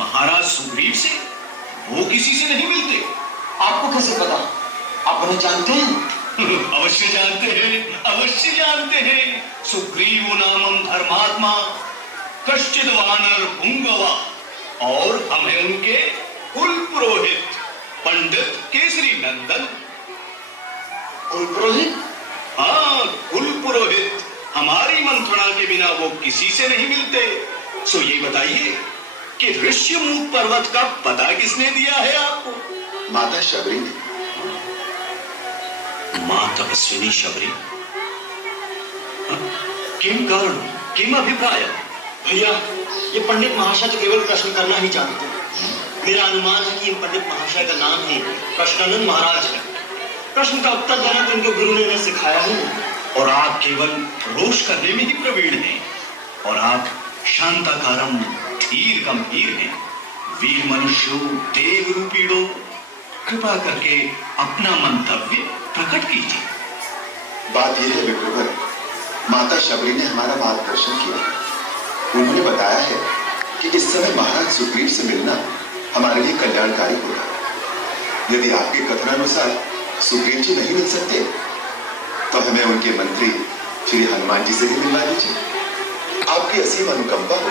महाराज सुग्रीव से? वो किसी से नहीं मिलते। आपको कैसे पता? आप उन्हें जानते हैं? अवश्य जानते हैं, अवश्य जानते हैं। सुग्रीव नामम धर्मात्मा कश्चिद वानर पुंगवा, और हमें उनके कुल पुरोहित पंडित केसरी नंदन। कुल पुरोहित? हाँ, कुल पुरोहित। हमारी मंत्रणा के बिना वो किसी से नहीं मिलते। सो ये बताइए कि ऋष्यमुख पर्वत का पता किसने दिया है आपको? माता शबरी ने। मां तपस्विनी शबरी? किम कारण, किम अभिप्राय? भैया, ये पंडित महाशय तो केवल प्रश्न करना ही जानते हैं। मेरा अनुमान है कि इन पंडित महाशय का नाम ही कृष्णानंद महाराज है। प्रश्न का उत्तर देना तो इनके गुरु ने इन्हें सिखाया ही नहीं। और आप केवल रोष करने में ही प्रवीण हैं, और आप शांताकारम धीर गंभीर हैं। वीर मनुष्यो देव रूपीणो, कृपा करके अपना मंतव्य प्रकट कीजिए। बात यह है विप्रवर, माता शबरी ने हमारा मार्गदर्शन किया। उन्होंने बताया है कि इस समय महाराज सुग्रीव से मिलना हमारे लिए कल्याणकारी होगा। यदि आपके कथनानुसार सुग्रीव जी नहीं मिल सकते, तो हमें उनके मंत्री श्री हनुमान जी से भी मिलवा दीजिए। आपकी असीम अनुकंपा हो।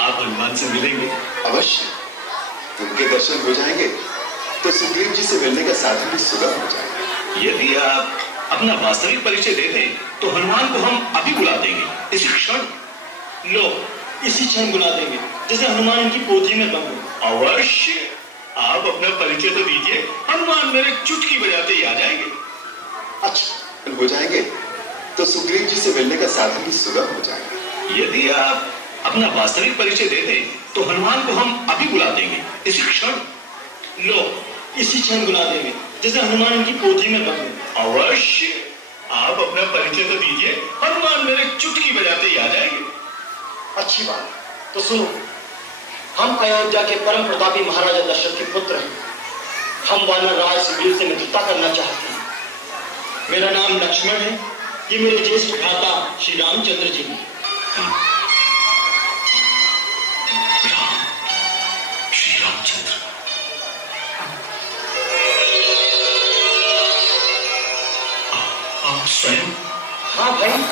आप हनुमान से मिलेंगे? अवश्य। उनके दर्शन हो जाएंगे तो सुग्रीव जी से मिलने का साधन भी सुगम हो जाएगा। यदि आप अपना वास्तविक परिचय दे दें तो हनुमान को हम अभी बुला देंगे, इसी क्षण। लो, इसी क्षण बुला देंगे, जैसे हनुमान इनकी पोथी में बंद हो। अवश्य। आप अपना परिचय तो दीजिए, हनुमान मेरे चुटकी बजाते ही आ जाएंगे। अच्छा, हो जाएंगे तो सुग्रीव जी से मिलने का साधन भी सुगम हो जाएगा। यदि आप अपना वास्तविक परिचय दे दें तो हनुमान को हम अभी बुला देंगे, इसी क्षण। लो, इसी क्षण बुला देंगे, जैसे हनुमान इनकी पोथी में बंद हो। अवश्य। आप अपना परिचय तो दीजिए, हनुमान मेरे चुटकी बजाते ही आ जाएंगे। अच्छी बात, तो सुनो। हम अयोध्या के परम प्रतापी महाराजा दशरथ के पुत्र हैं। हम वानर राज सुग्रीव से मित्रता करना चाहते हैं। मेरा नाम लक्ष्मण है, ये मेरे ज्येष्ठ भ्राता श्री रामचंद्र जी हैं। श्री रामचंद्र। आप स्वयं? हाँ भाई,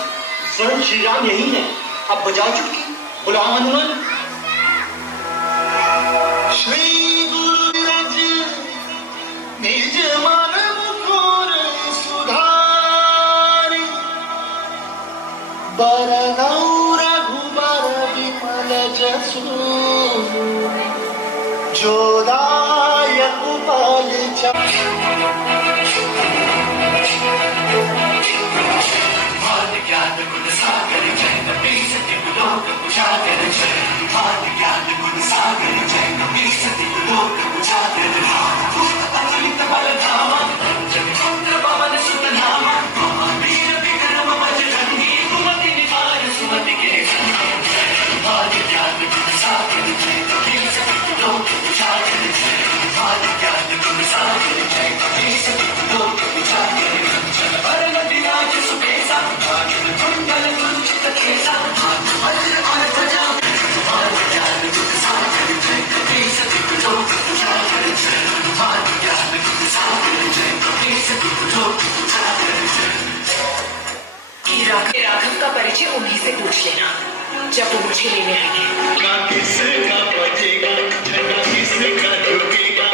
स्वयं श्री राम यही है। अब बजाओ चुटकी, बुलाओ हनुमान। श्री गुरुरज निज मन मुकुर सुधारी बरनौ रघुबर विमल जसु जोदायक पाल ज्ञान गुण सागर जय नबी सत्य लोक उजागर जय ज्ञान गुण सागर जय नबी सत्य लोक उजागर अतुलित बल धामा जग चंद्र पवन सुत नामा वीर विक्रम बजरंगी कुमति निवार सुमति के ज्ञान गुण सागर जय नबी सत्य लोक उजागर जय ज्ञान गुण सागर जय नबी सत्य लोक उजागर वरण विराज सुकेसा कुंडल कुंचित केसा वज्र और ध्वजा ज्ञान गुण सागर जय कपी सती लोक उजागर जय ज्ञान गुण सागर जय कपी सती लोक उजागर जय। राघव का परिचय उन्हीं से पूछ लेना जब वो मुझे लेने आएंगे। किसका बजेगा झंडा किसका झुकेगा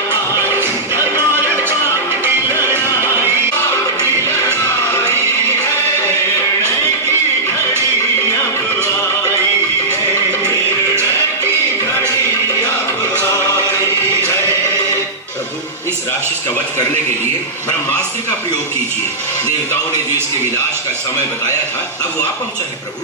इस राक्षस का वध करने के लिए ब्रह्मास्त्र का प्रयोग कीजिए। देवताओं ने जो इसके विनाश का समय बताया था अब वो आ पहुंचा है प्रभु।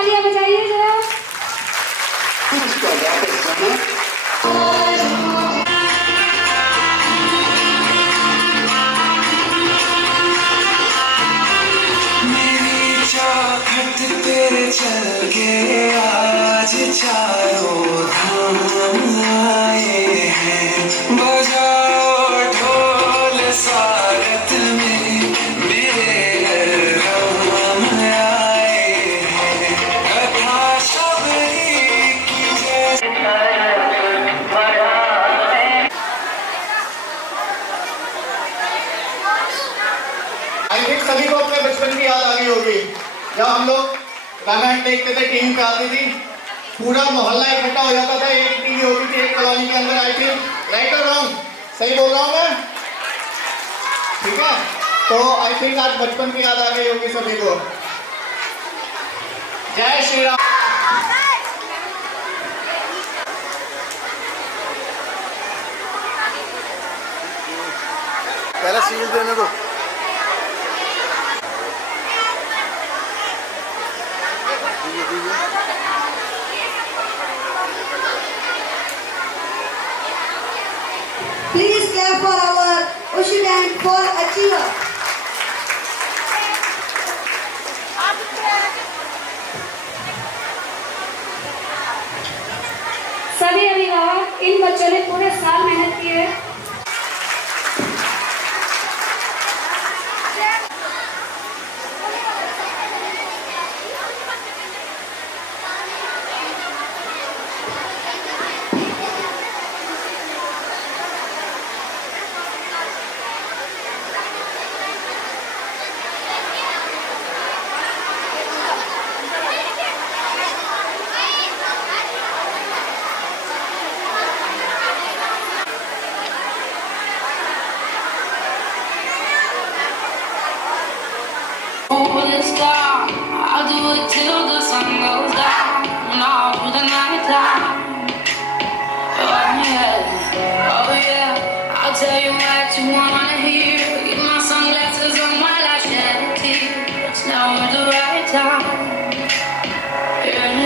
तालियां बजाइए जरा। मेरी चौखट पे चल के आज चारों धाम आए हैं, बजाओ ढोल स्वागत में मेरे राम आए हैं, कथा शबरी की जय। आई थिंक सभी को अपने बचपन की याद आ गई होगी जब हम लोग रामायण देखते थे, टीवी पे आती थी, पूरा मोहल्ला इकट्ठा हो जाता था, एक टीवी होती थी एक कॉलोनी के अंदर। आई थिंक राइट और रॉन्ग, सही बोल रहा हूँ मैं? ठीक है, तो आई थिंक आज बचपन की याद आ गई होगी सभी को। जय श्री राम। पहले सील देने दो। Please clap for our Ushi Band for Achiever. सभी अभिभावक, इन बच्चों ने पूरे साल मेहनत की है। This star, I'll do it till the sun goes down and all through the night time. Oh yeah, I'll tell you what you wanna hear. Get my sunglasses on while I shed a tear. It's now the right time. Yeah.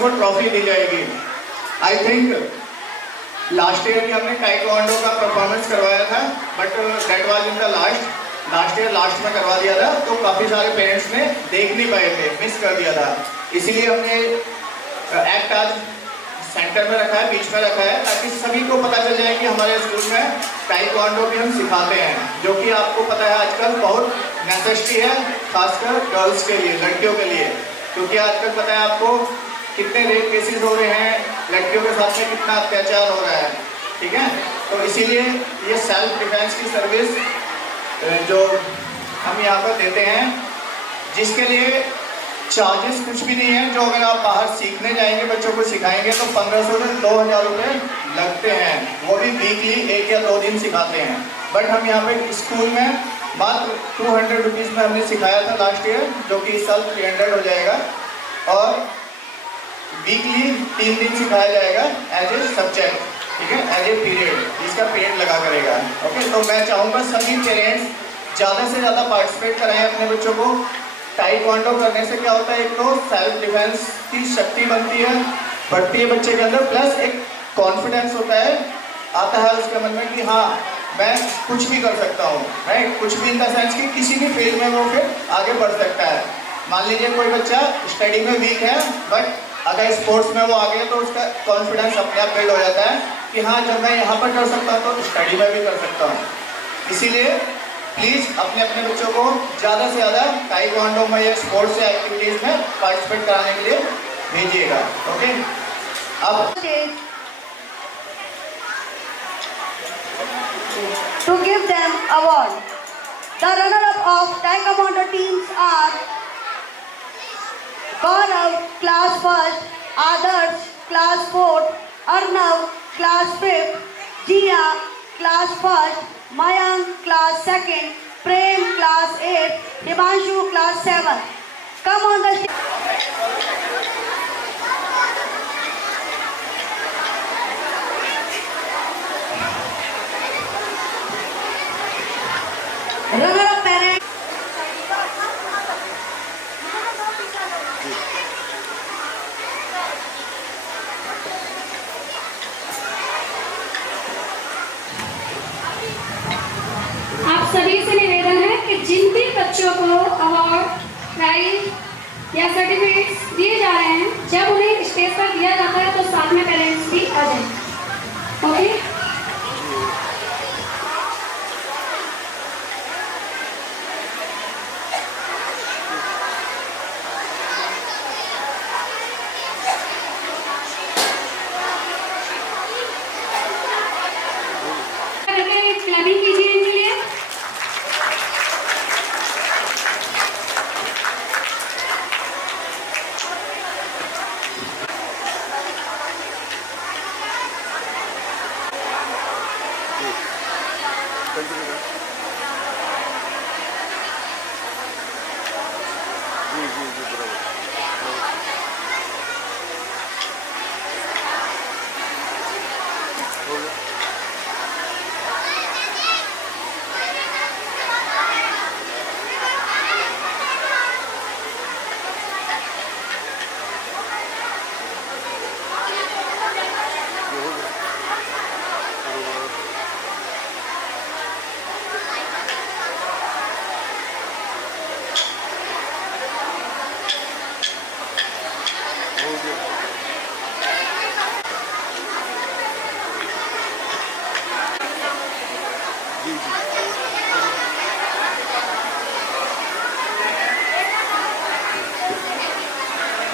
को trophy दी जाएगी। I think last year भी हमने taekwondo का performance करवाया था, but that was in the last year last में करवा दिया था, तो काफ़ी सारे पेरेंट्स ने देख नहीं पाए थे, मिस कर दिया था। इसीलिए हमने एक्ट आज सेंटर में रखा है, बीच में रखा है, ताकि सभी को पता चल जाए कि हमारे स्कूल में टाइकोंडो भी हम सिखाते हैं, जो कि आपको पता है आजकल बहुत नेसेसिटी है, खासकर गर्ल्स के लिए, लड़कियों के लिए, क्योंकि आजकल पता है आपको कितने रेप केसेस हो रहे हैं, लड़कियों के साथ में कितना अत्याचार हो रहा है, ठीक है। तो इसीलिए ये सेल्फ डिफेंस की सर्विस जो हम यहाँ पर देते हैं, जिसके लिए चार्जेस कुछ भी नहीं है, जो अगर आप बाहर सीखने जाएंगे, बच्चों को सिखाएंगे तो 1500 से 2000 रुपये लगते हैं, वो भी वीकली 1 या 2 दिन सिखाते हैं। बट हम यहाँ पे स्कूल में मात्र 200 रुपीज़ में हमने सिखाया था लास्ट ईयर, जो कि इस साल 300 हो जाएगा, और वीकली 3 दिन सिखाया जाएगा एज ए सब्जेक्ट, ठीक है, एज ए पीरियड, इसका पीरियड लगा करेगा। ओके, तो मैं चाहूँगा सभी पेरेंट्स ज़्यादा से ज़्यादा पार्टिसिपेट कराएं अपने बच्चों को। टाइकोंडो करने से क्या होता है, एक तो सेल्फ डिफेंस की शक्ति बनती है, बढ़ती है बच्चे के अंदर, प्लस एक कॉन्फिडेंस होता है, आता है उसके मन में कि हाँ मैं कुछ भी कर सकता हूँ, राइट, कुछ भी इन द सेंस कि किसी भी फील्ड में वो फिर आगे बढ़ सकता है। मान लीजिए कोई बच्चा स्टडी में वीक है, बट अगर स्पोर्ट्स में वो आ गया तो उसका कॉन्फिडेंस अपने आप बिल्ड हो जाता है कि हाँ जब मैं यहाँ पर कर सकता हूँ तो स्टडी में भी कर सकता हूँ। इसीलिए प्लीज़ अपने अपने बच्चों को ज़्यादा से ज़्यादा टाइकोंडो में या स्पोर्ट्स एक्टिविटीज़ में पार्टिसिपेट कराने के लिए भेजिएगा। ओके, अब to give them award. The runner-up of Taekwondo teams are Gaurav class 1st, Adarsh class 4th, Arnav class 5th, Jia class 1st, Mayank class 2nd, Prem class 8th, Himanshu class 7th. Come on the stage. Runner-up parent. आप सभी से निवेदन है कि जिन भी बच्चों को award, prize या सर्टिफिकेट्स दिए जा रहे हैं, जब उन्हें स्टेज पर दिया जाता है तो साथ में पेरेंट्स भी आ जाएं। ओके, क्लबिंग कीजिए इनके लिए।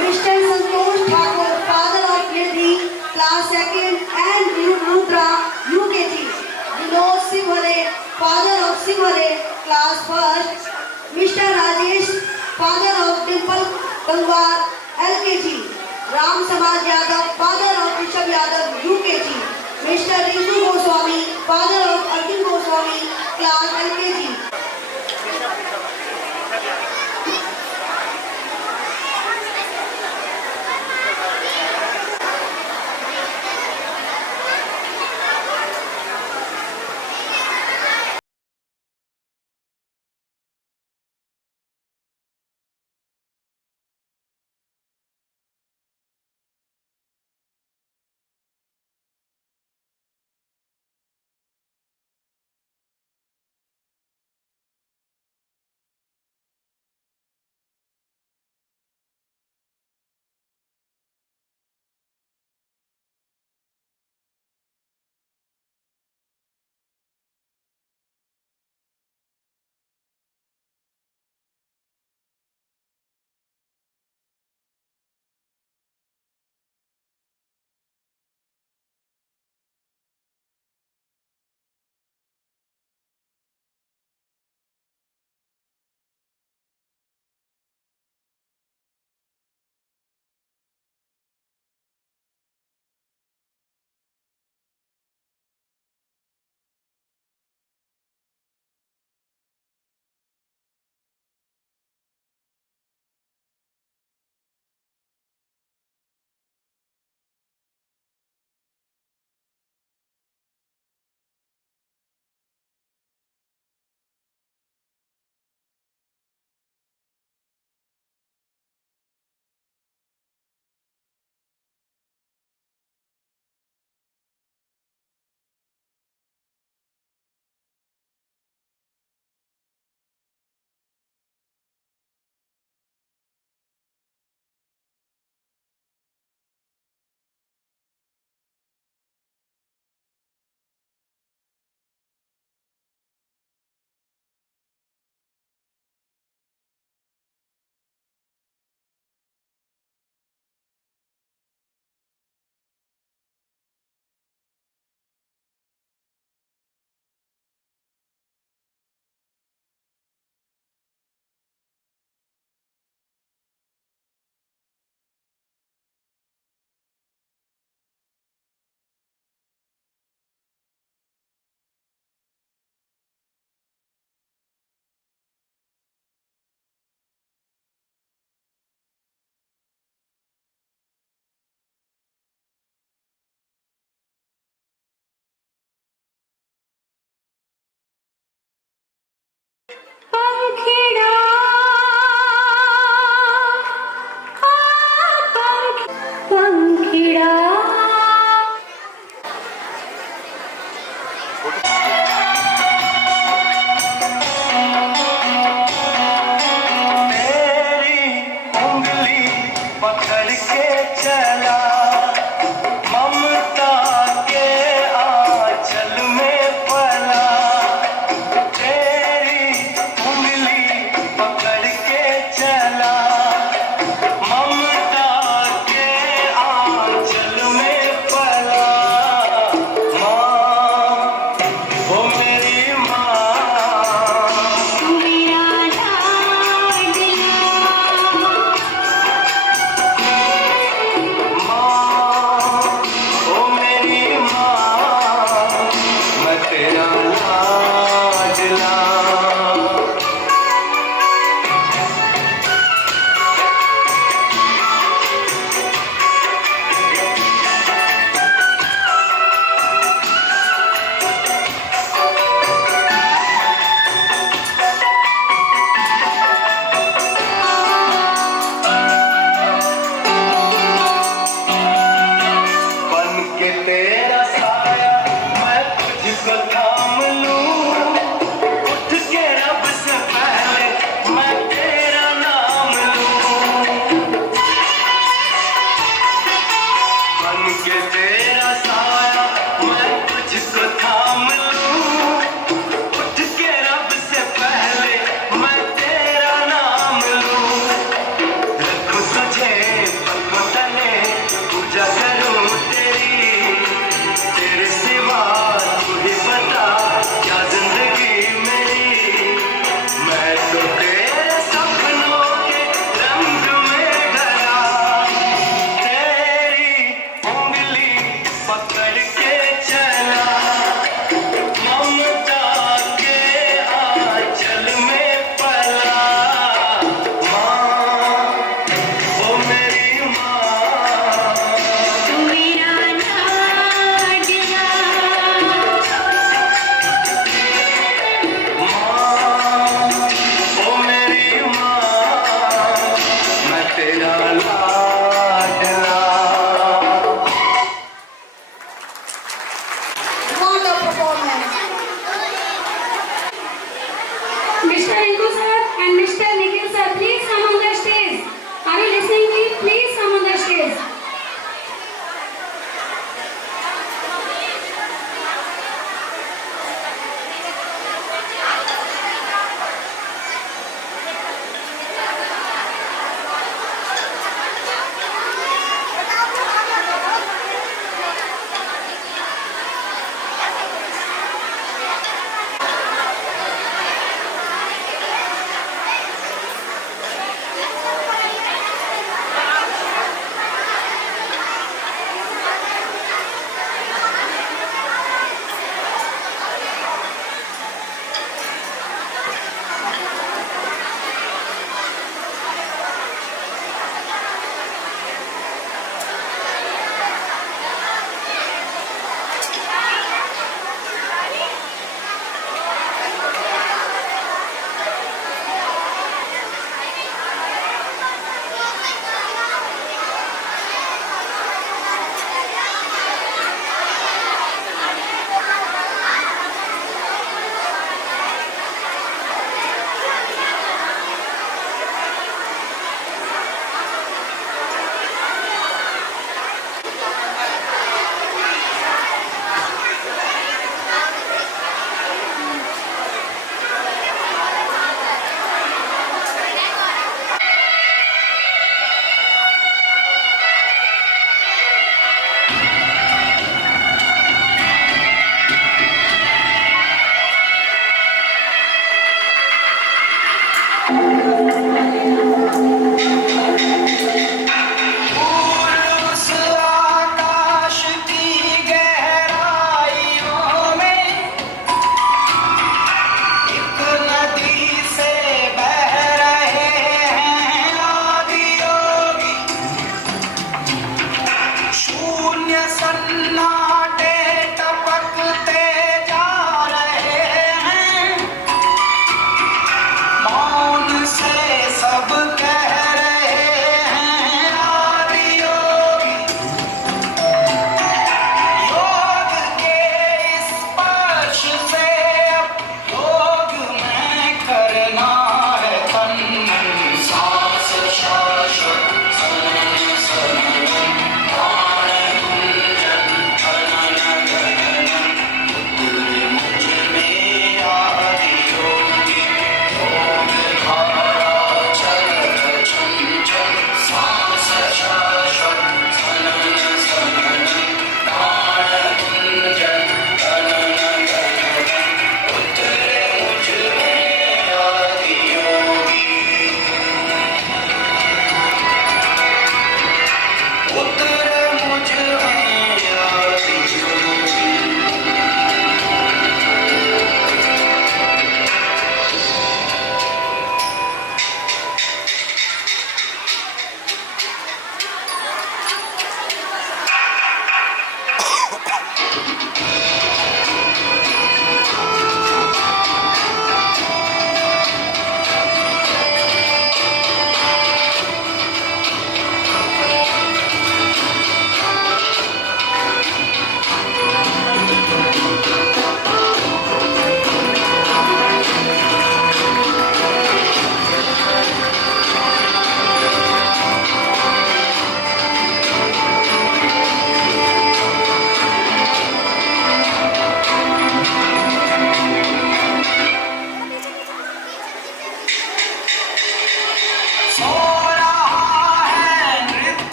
Mr. Santosh Thakur, father of Nidhi, class 2nd, and Rudra, UKG. Vinod Singwale, father of Singwale, class 1st. Mr. Rajesh, father of Dimple Gangwar, LKG. Ram Samaj Yadav, father of Rishabh Yadav, UKG. Mr. Rinku Goswami, father of Arjun Goswami, class LKG.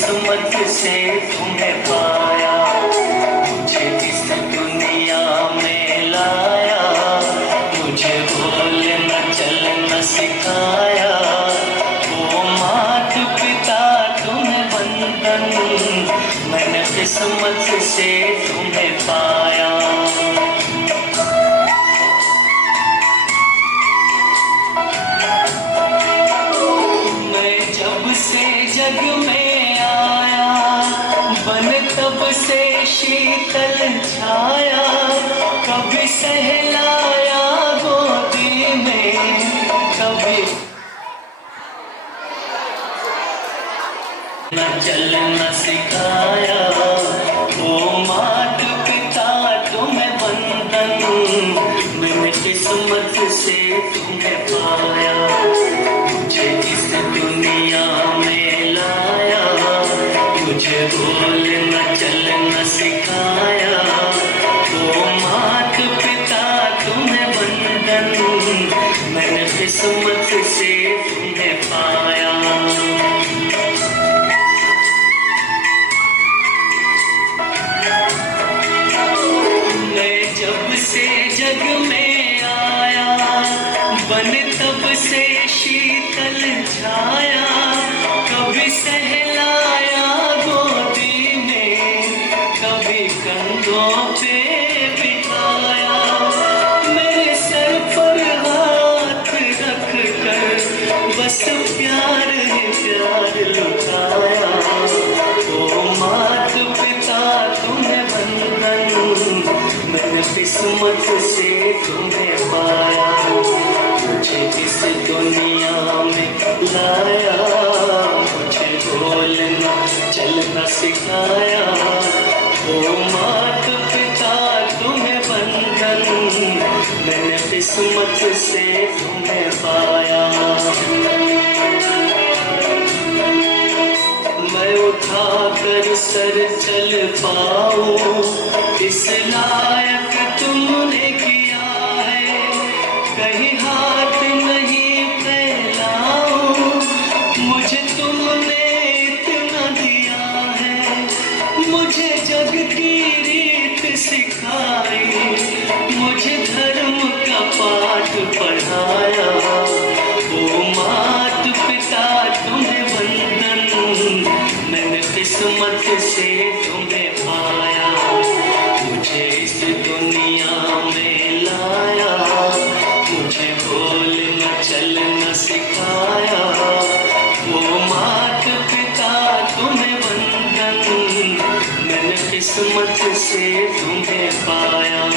किस्मत से तुम्हें पाया, मुझे इस दुनिया में लाया, मुझे बोलना चलना सिखाया, वो मात पिता तुम्हें बंधन, मैंने किस्मत से तुम्हें पाया। जग में आया, बन तब से शीतल छाया, कभी सहलाया गोदी में, कभी न चलना सिखाया, वो मात पिता तुम्हें बंधन, मैंने किस्मत से तुम्हें पाया, मुझे इस दुनिया में लाया, मुझे बोलना चलना सिखाया, वो मात पिता तुम्हें बंधन, मैंने किस्मत से तुम्हें पाया। मैं जब से जग में आया, बन तब से शीतल छाया, कभी सहलाया गोदी में, कभी कंधों पे बिठाया, मेरे सर पर हाथ रख कर बस प्यार ही प्यार लुटाया, ओ मात पिता तुम्हें बंधन, मैंने किस्मत से तुम्हें पाया, मुझे इस दुनिया में लाया, मुझे बोलना चलना सिखाया, वो मात पिता तुम्हें बंधन, मैंने किस्मत से तुम्हें पाया। मैं उठा कर सर चल पाऊं, इस लायक तुमने किया है, कहीं हाथ नहीं फैलाऊं, मुझे तुमने इतना दिया है, मुझे जग की रीत सिखाई, मुझे धर्म का पाठ पढ़ाया, वो मात पिता तुम्हें बंधन, मैंने किस्मत से तुम्हें पाया, मुझे इस दुनिया में लाया, मुझे बोलना चलना सिखाया, वो मात पिता तुम्हें बंधन, मैंने किस्मत से तुम्हें पाया।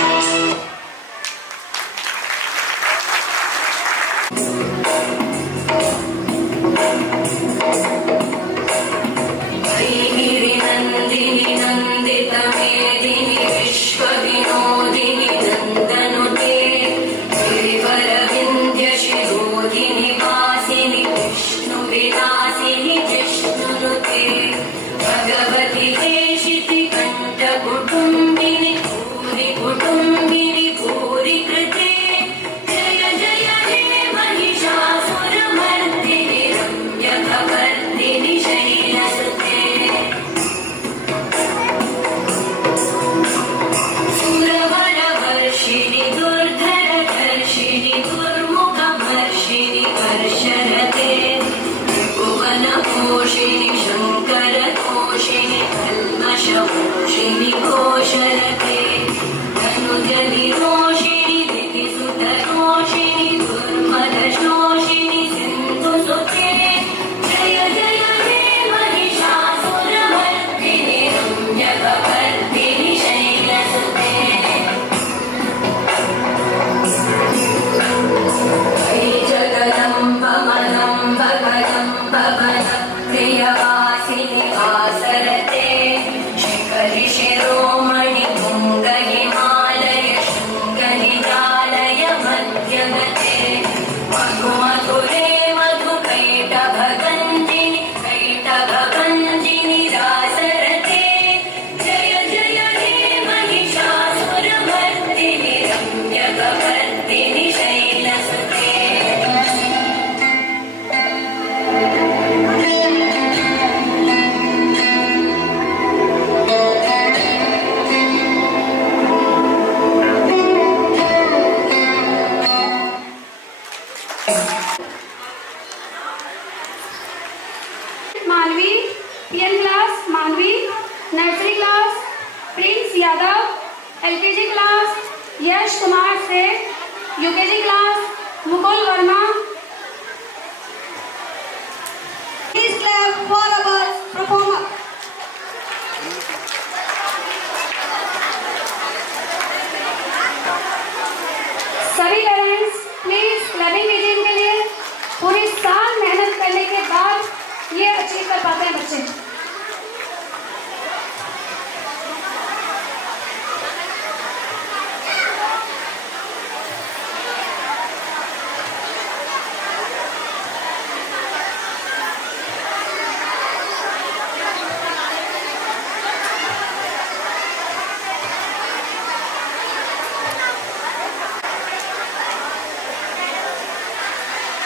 यश कुमार से UKG class Mukul Verma. Please clap for our performer. सभी पेरेंट्स प्लीज क्लबिंग कीजिए इनके लिए। पूरी साल मेहनत करने के बाद ये अचीव कर पाते हैं बच्चे।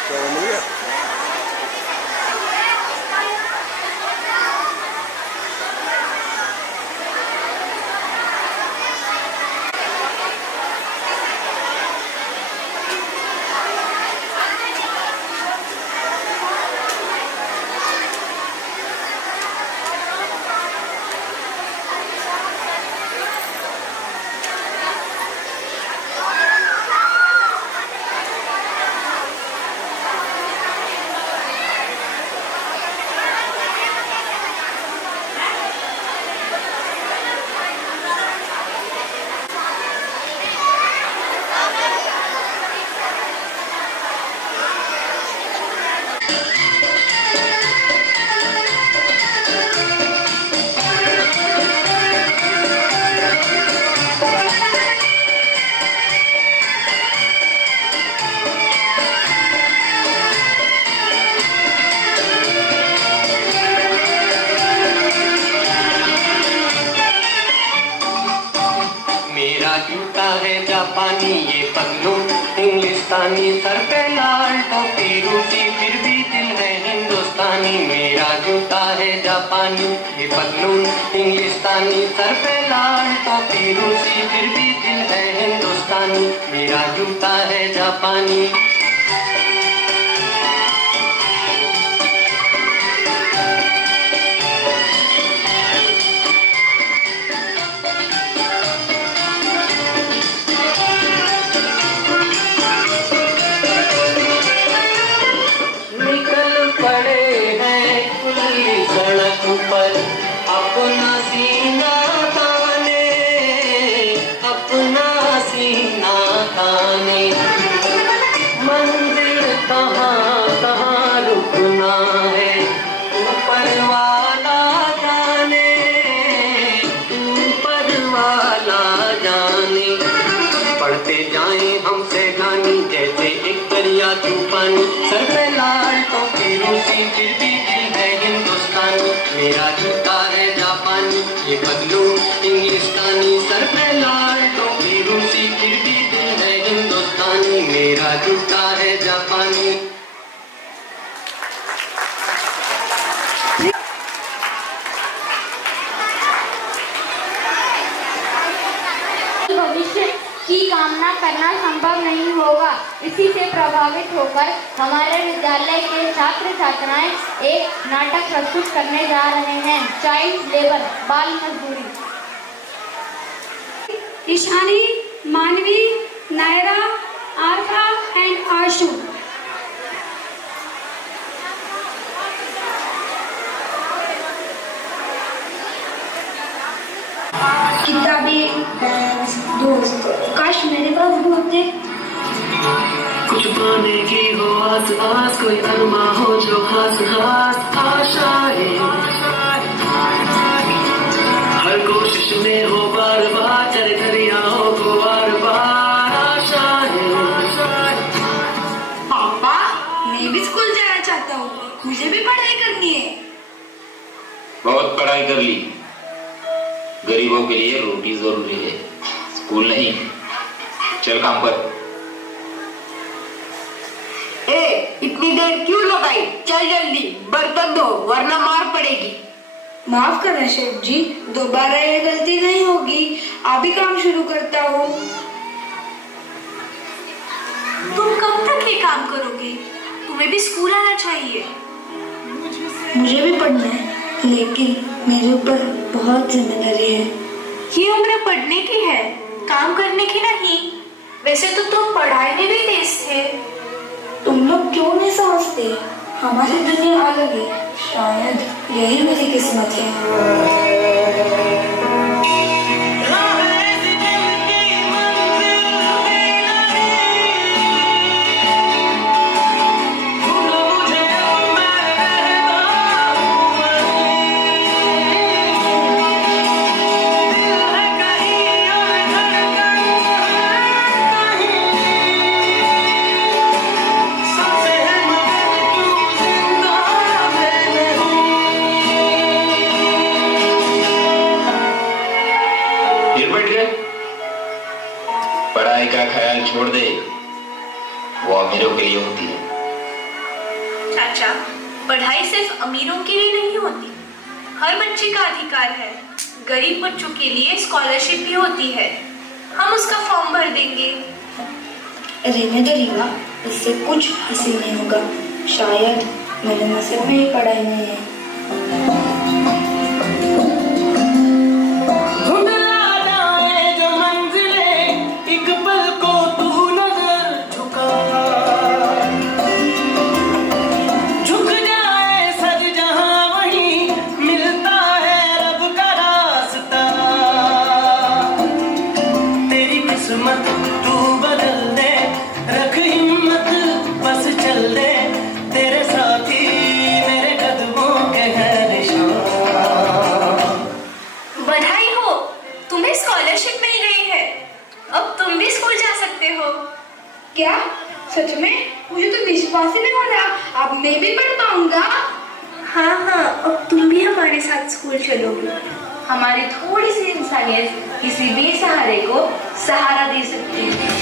चलो मिल गया। जूता है जापानी ये पतलून इंग्लिस्तानी, सर पे लाल टोपी रूसी फिर भी दिल है हिंदुस्तानी। मेरा जूता है जापानी ये पतलून इंग्लिस्तानी, सर पे लाल टोपी रूसी फिर भी दिल है हिंदुस्तानी। मेरा जूता है जापानी। सर पे लाल टोपी रूसी फिर भी दिल है हिंदुस्तानी। मेरा जूता है जापानी ये पतलून इंग्लिस्तानी, सर पे लाल टोपी रूसी फिर भी दिल है हिंदुस्तानी। मेरा जूता है जापानी। भविष्य की कामना करना संभव नहीं होगा। इसी से प्रभावित होकर हमारे विद्यालय के छात्र छात्राएं एक नाटक प्रस्तुत करने जा रहे हैं, चाइल्ड लेबर बाल मजदूरी। ईशानी, मानवी, नायरा, आरफा एंड आशु। किताबें, दोस्त, काश मेरे पास भी होते। कुछ पाने की हो आस आस, कोई अरमा हो जो खास खास आशाएं, हर कोशिश में हो बार बार चले दरियाओं को बार बार आशाएं। पापा, मैं भी स्कूल जाना चाहता हूँ, मुझे भी पढ़ाई करनी है। बहुत पढ़ाई कर ली, गरीबों के लिए रोटी जरूरी है, स्कूल नहीं। चल काम पर। इतनी देर क्यों लगाई? चल जल्दी बर्तन धो वरना मार पड़ेगी। माफ करना शेफ जी, दोबारा ये गलती नहीं होगी। आप ही काम शुरू करता हो। तुम कब तक ये काम करोगे? तुम्हें भी स्कूल आना चाहिए। मुझे भी पढ़ना है, लेकिन मेरे ऊपर बहुत जिम्मेदारी है। ये उम्र पढ़ने की है, काम करने की नहीं। वैसे तो तुम पढ़ाई में भी तेज थे। तुम लोग क्यों नहीं समझते? हमारी दुनिया अलग है, शायद यही मेरी किस्मत है। पढ़ाई का ख्याल छोड़ दे, वो अमीरों के लिए होती है। चाचा, पढ़ाई सिर्फ अमीरों के लिए नहीं होती, हर बच्चे का अधिकार है। गरीब बच्चों के लिए स्कॉलरशिप भी होती है, हम उसका फॉर्म भर देंगे। रहने दो रीवा, इससे कुछ हासिल नहीं होगा। शायद मेरे नसीब में ही पढ़ाई नहीं है। क्या सच में? मुझे तो विश्वास ही नहीं हो रहा। अब मैं भी पढ़ पाऊंगा। हाँ हाँ, अब तुम भी हमारे साथ स्कूल चलोगी। हमारी थोड़ी सी इंसानियत किसी बेसहारे को सहारा दे सकती है।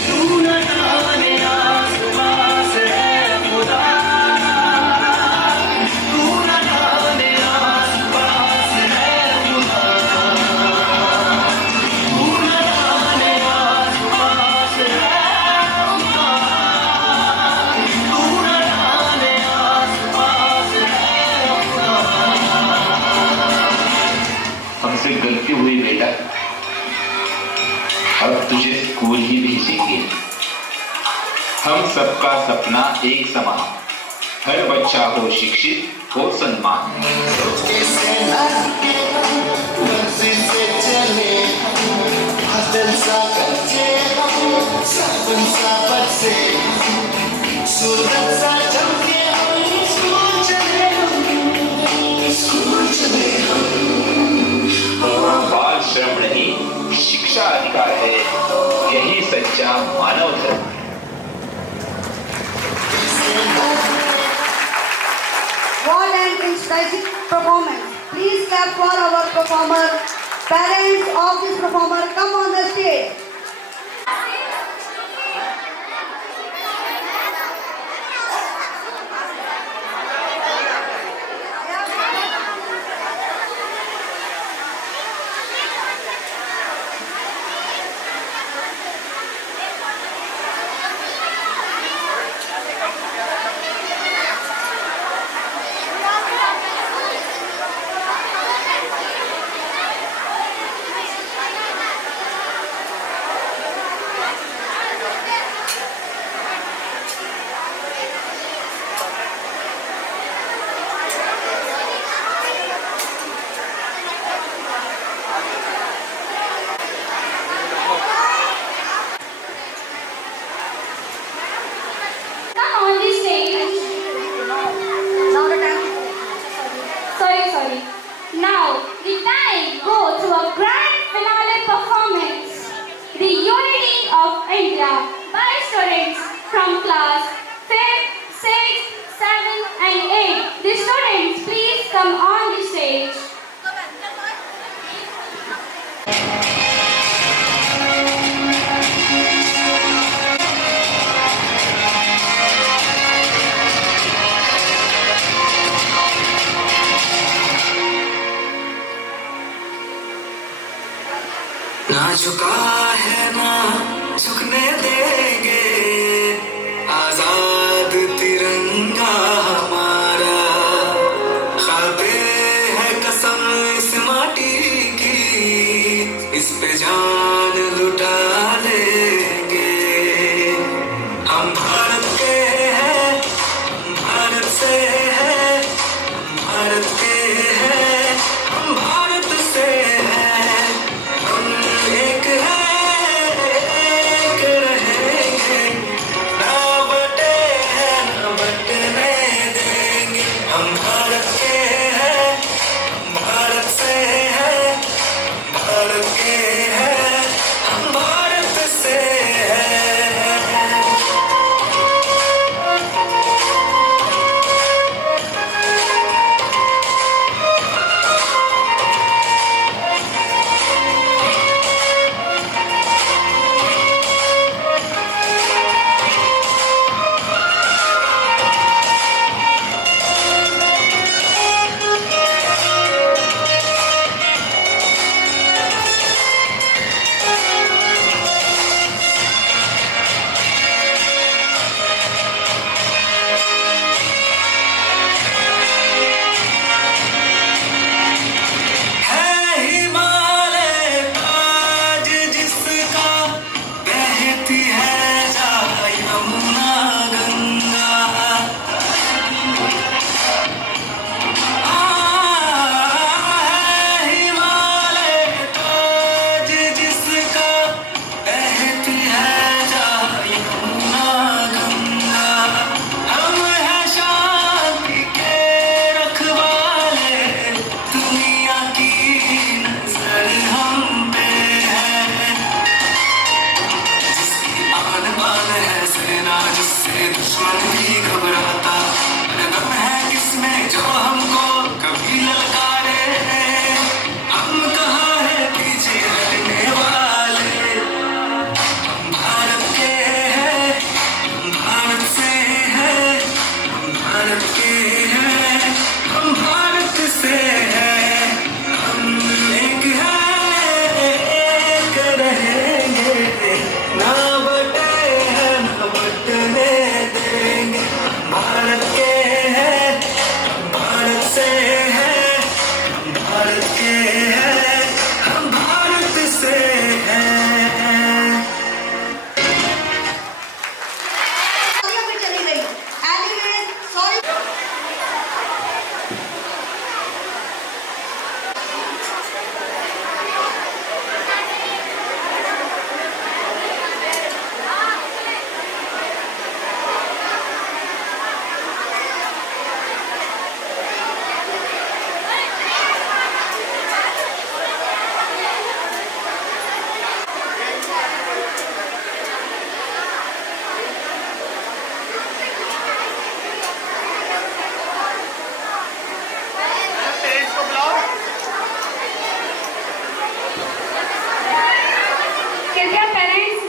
हमसे गलती हुई बेटा, अब तुझे स्कूल ही भेजेंगे। हम सबका सपना एक समान, हर बच्चा हो शिक्षित, हो सम्मान। बाल श्रम नहीं, शिक्षा अधिकार है, यही सच्चा मानव धर्म है। What an inspiring performance! Please clap for our performer. Parents of this performer, come on the stage. Now, the time go to a grand finale performance, the Unity of India by students from class 5th, 6th, 7th and 8th. The students, please come on the stage. ना झुका है ना झुकने देंगे, आजाद तिरंगा हमारा, खाते है कसम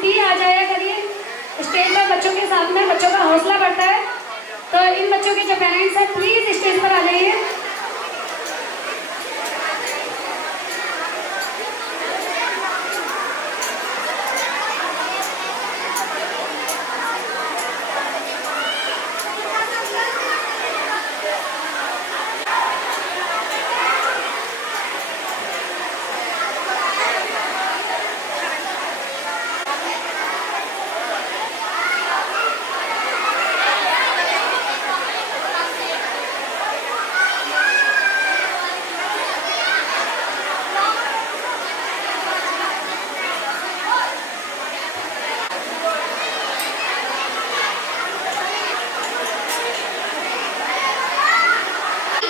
भी आ जाया करिए स्टेज पर बच्चों के साथ में, बच्चों का हौसला बढ़ता है। तो इन बच्चों के जो पेरेंट्स हैं प्लीज स्टेज पर आ जाइए।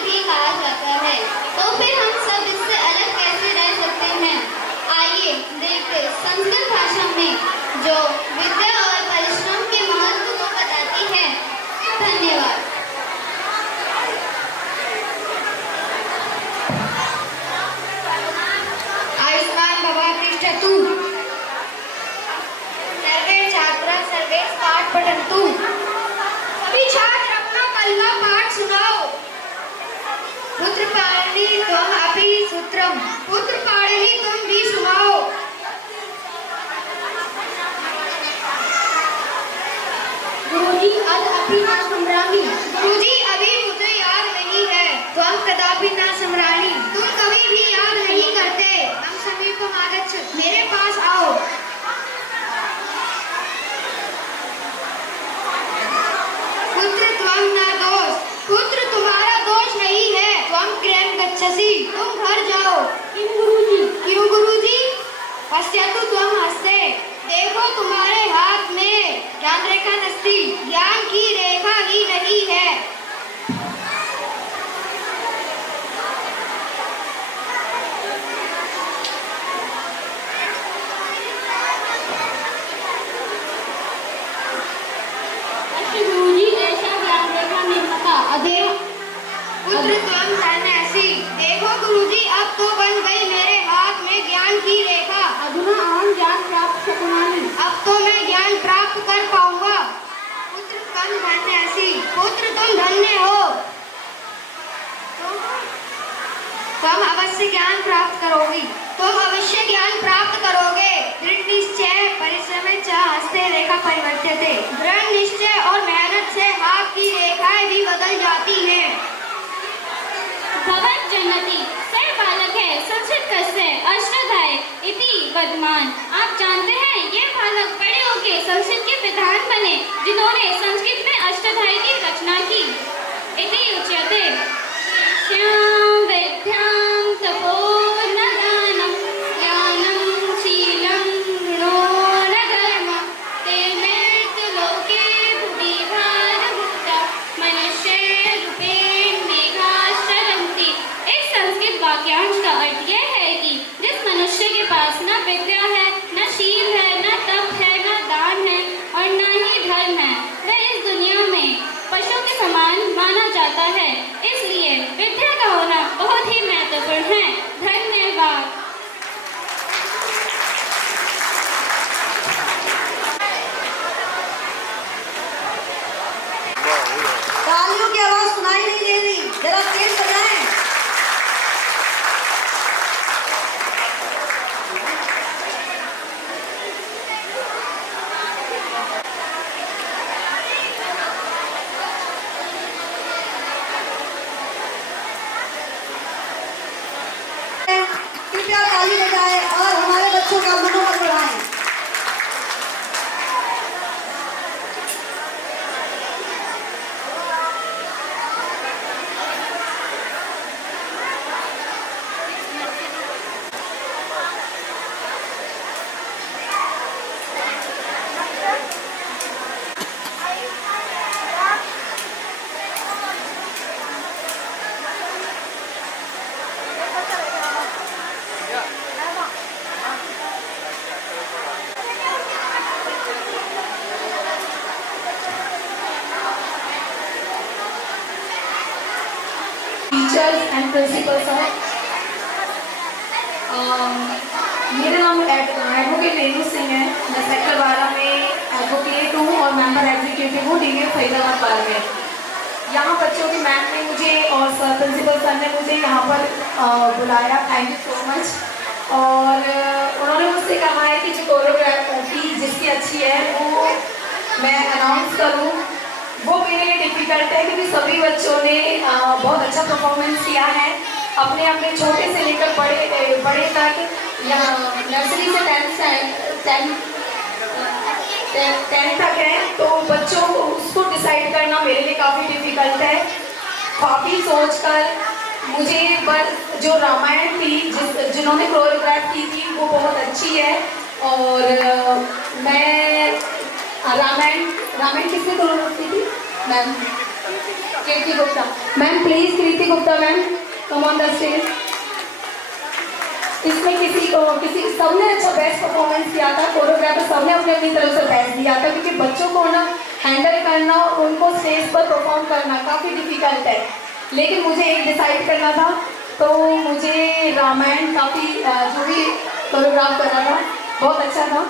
भी कहा जाता है, तो फिर हम सब इससे अलग कैसे रह सकते हैं? आइए देखते संस्कृत भाषा में जो विद्या और परिश्रम के महत्व को बताती है। धन्यवाद। आयुष्मान भवा तिष्ठतु। सर्वे छात्रा सर्वे पाठ पठन्तु। सभी छात्र अपना कल का पाठ सुनाओ। पुत्र पाणिनि त्वम् अपि सूत्रम। पुत्र पाणिनि तुम भी सुनाओ। गुरुजी अद अपि न स्मरामि। गुरुजी अभी मुझे याद नहीं है। त्वं कदापि न स्मरामि। तुम कभी भी याद नहीं करते। हम समीपम आगच्छ। मेरे पास आओ। पुत्र त्वं न दोष। पुत्र तुम्हारा दोष नहीं है। त्वं गृहं गच्छसि। तुम घर जाओ। किम गुरुजी? क्यों गुरुजी? पश्यतु त्वं हस्ते। देखो तुम्हारे हाथ में ज्ञान रेखा नस्ति। ज्ञान की रेखा ही नहीं है। गुरुजी ऐसा ज्ञान रेखा निर्माता अदेव। पुत्र त्वं सन्यासी। देखो गुरुजी अब तो बन गई मेरे हाथ में ज्ञान की रेखा। अधुना अहं ज्ञान प्राप्त शक्नोमि। अब तो मैं ज्ञान प्राप्त कर पाऊंगा। पुत्र त्वं सन्यासी। पुत्र तुम धन्य हो। तुम अवश्य ज्ञान प्राप्त करोगी। तुम अवश्य ज्ञान प्राप्त करोगे। दृढ़ निश्चय परिश्रम च हस्ते रेखा परिवर्त्यते। दृढ़ निश्चय और मेहनत से हाथ की रेखाएं भी बदल जाती हैं। भवन जन्नति सह बालक है संस्कृत कस्य अष्टाध्याय इति वर्धमान। आप जानते हैं ये बालक बड़े होके संस्कृत के विद्वान बने जिन्होंने संस्कृत में अष्टाध्यायी की रचना की। इति उच्यते श्याम विद्याम तपो न दानम ज्ञानम शीलम गुणो न धर्म ते मृत्यु लोके भुवि भारभूता मनुष्य रूपेण मेघाश्चरन्ति। इस संस्कृत वाक्यांश का अर्थ यह है कि जिस मनुष्य के पास न विद्या है, न शील है, न तप है, न दान है और न ही धर्म है, वह इस दुनिया में पशु के समान माना जाता है। इसलिए विद्या का होना बहुत ही महत्वपूर्ण है। धन्यवाद। तालियों की आवाज सुनाई नहीं दे रही, जरा तेज बजाएं। कृपया ताली बजाएं और हमारे बच्चों का मनोबल बढ़ाएं। टीचर्स एंड प्रिंसिपल सर, मेरा नाम एडवोकेट रेणु सिंह है। मैं सेक्टर 12 रही थी वो डीवी फरीदाबाद पार्क में। यहाँ बच्चों की मैम ने मुझे और सर प्रिंसिपल सर ने मुझे यहाँ पर बुलाया, थैंक यू सो मच। और उन्होंने मुझसे कहा है कि जो कोरियोग्राफी जिसकी अच्छी है वो मैं अनाउंस करूँ। वो मेरे लिए डिफ़िकल्ट है क्योंकि सभी बच्चों ने बहुत अच्छा परफॉर्मेंस किया है, अपने अपने छोटे से लेकर बड़े तक, यहाँ नर्सरी से 10 तक है। तो बच्चों को उसको डिसाइड करना मेरे लिए काफ़ी डिफ़िकल्ट है। काफ़ी सोचकर मुझे बस जो रामायण थी जिन्होंने कोरियोग्राफ की थी वो बहुत अच्छी है। और मैं रामायण किसने कोरियोग्राफ की थी? Ma'am Kirti Gupta. Ma'am please Kirti Gupta ma'am come on the stage. इसमें सबने अच्छा बेस्ट परफॉर्मेंस किया था, कोरियोग्राफर सबने अपनी अपनी तरफ से बेस्ट दिया था, क्योंकि बच्चों को ना हैंडल करना और उनको स्टेज पर परफॉर्म करना काफ़ी डिफिकल्ट है। लेकिन मुझे एक डिसाइड करना था, तो मुझे रामायण काफ़ी जो भी कोरियोग्राफ करना था बहुत अच्छा था।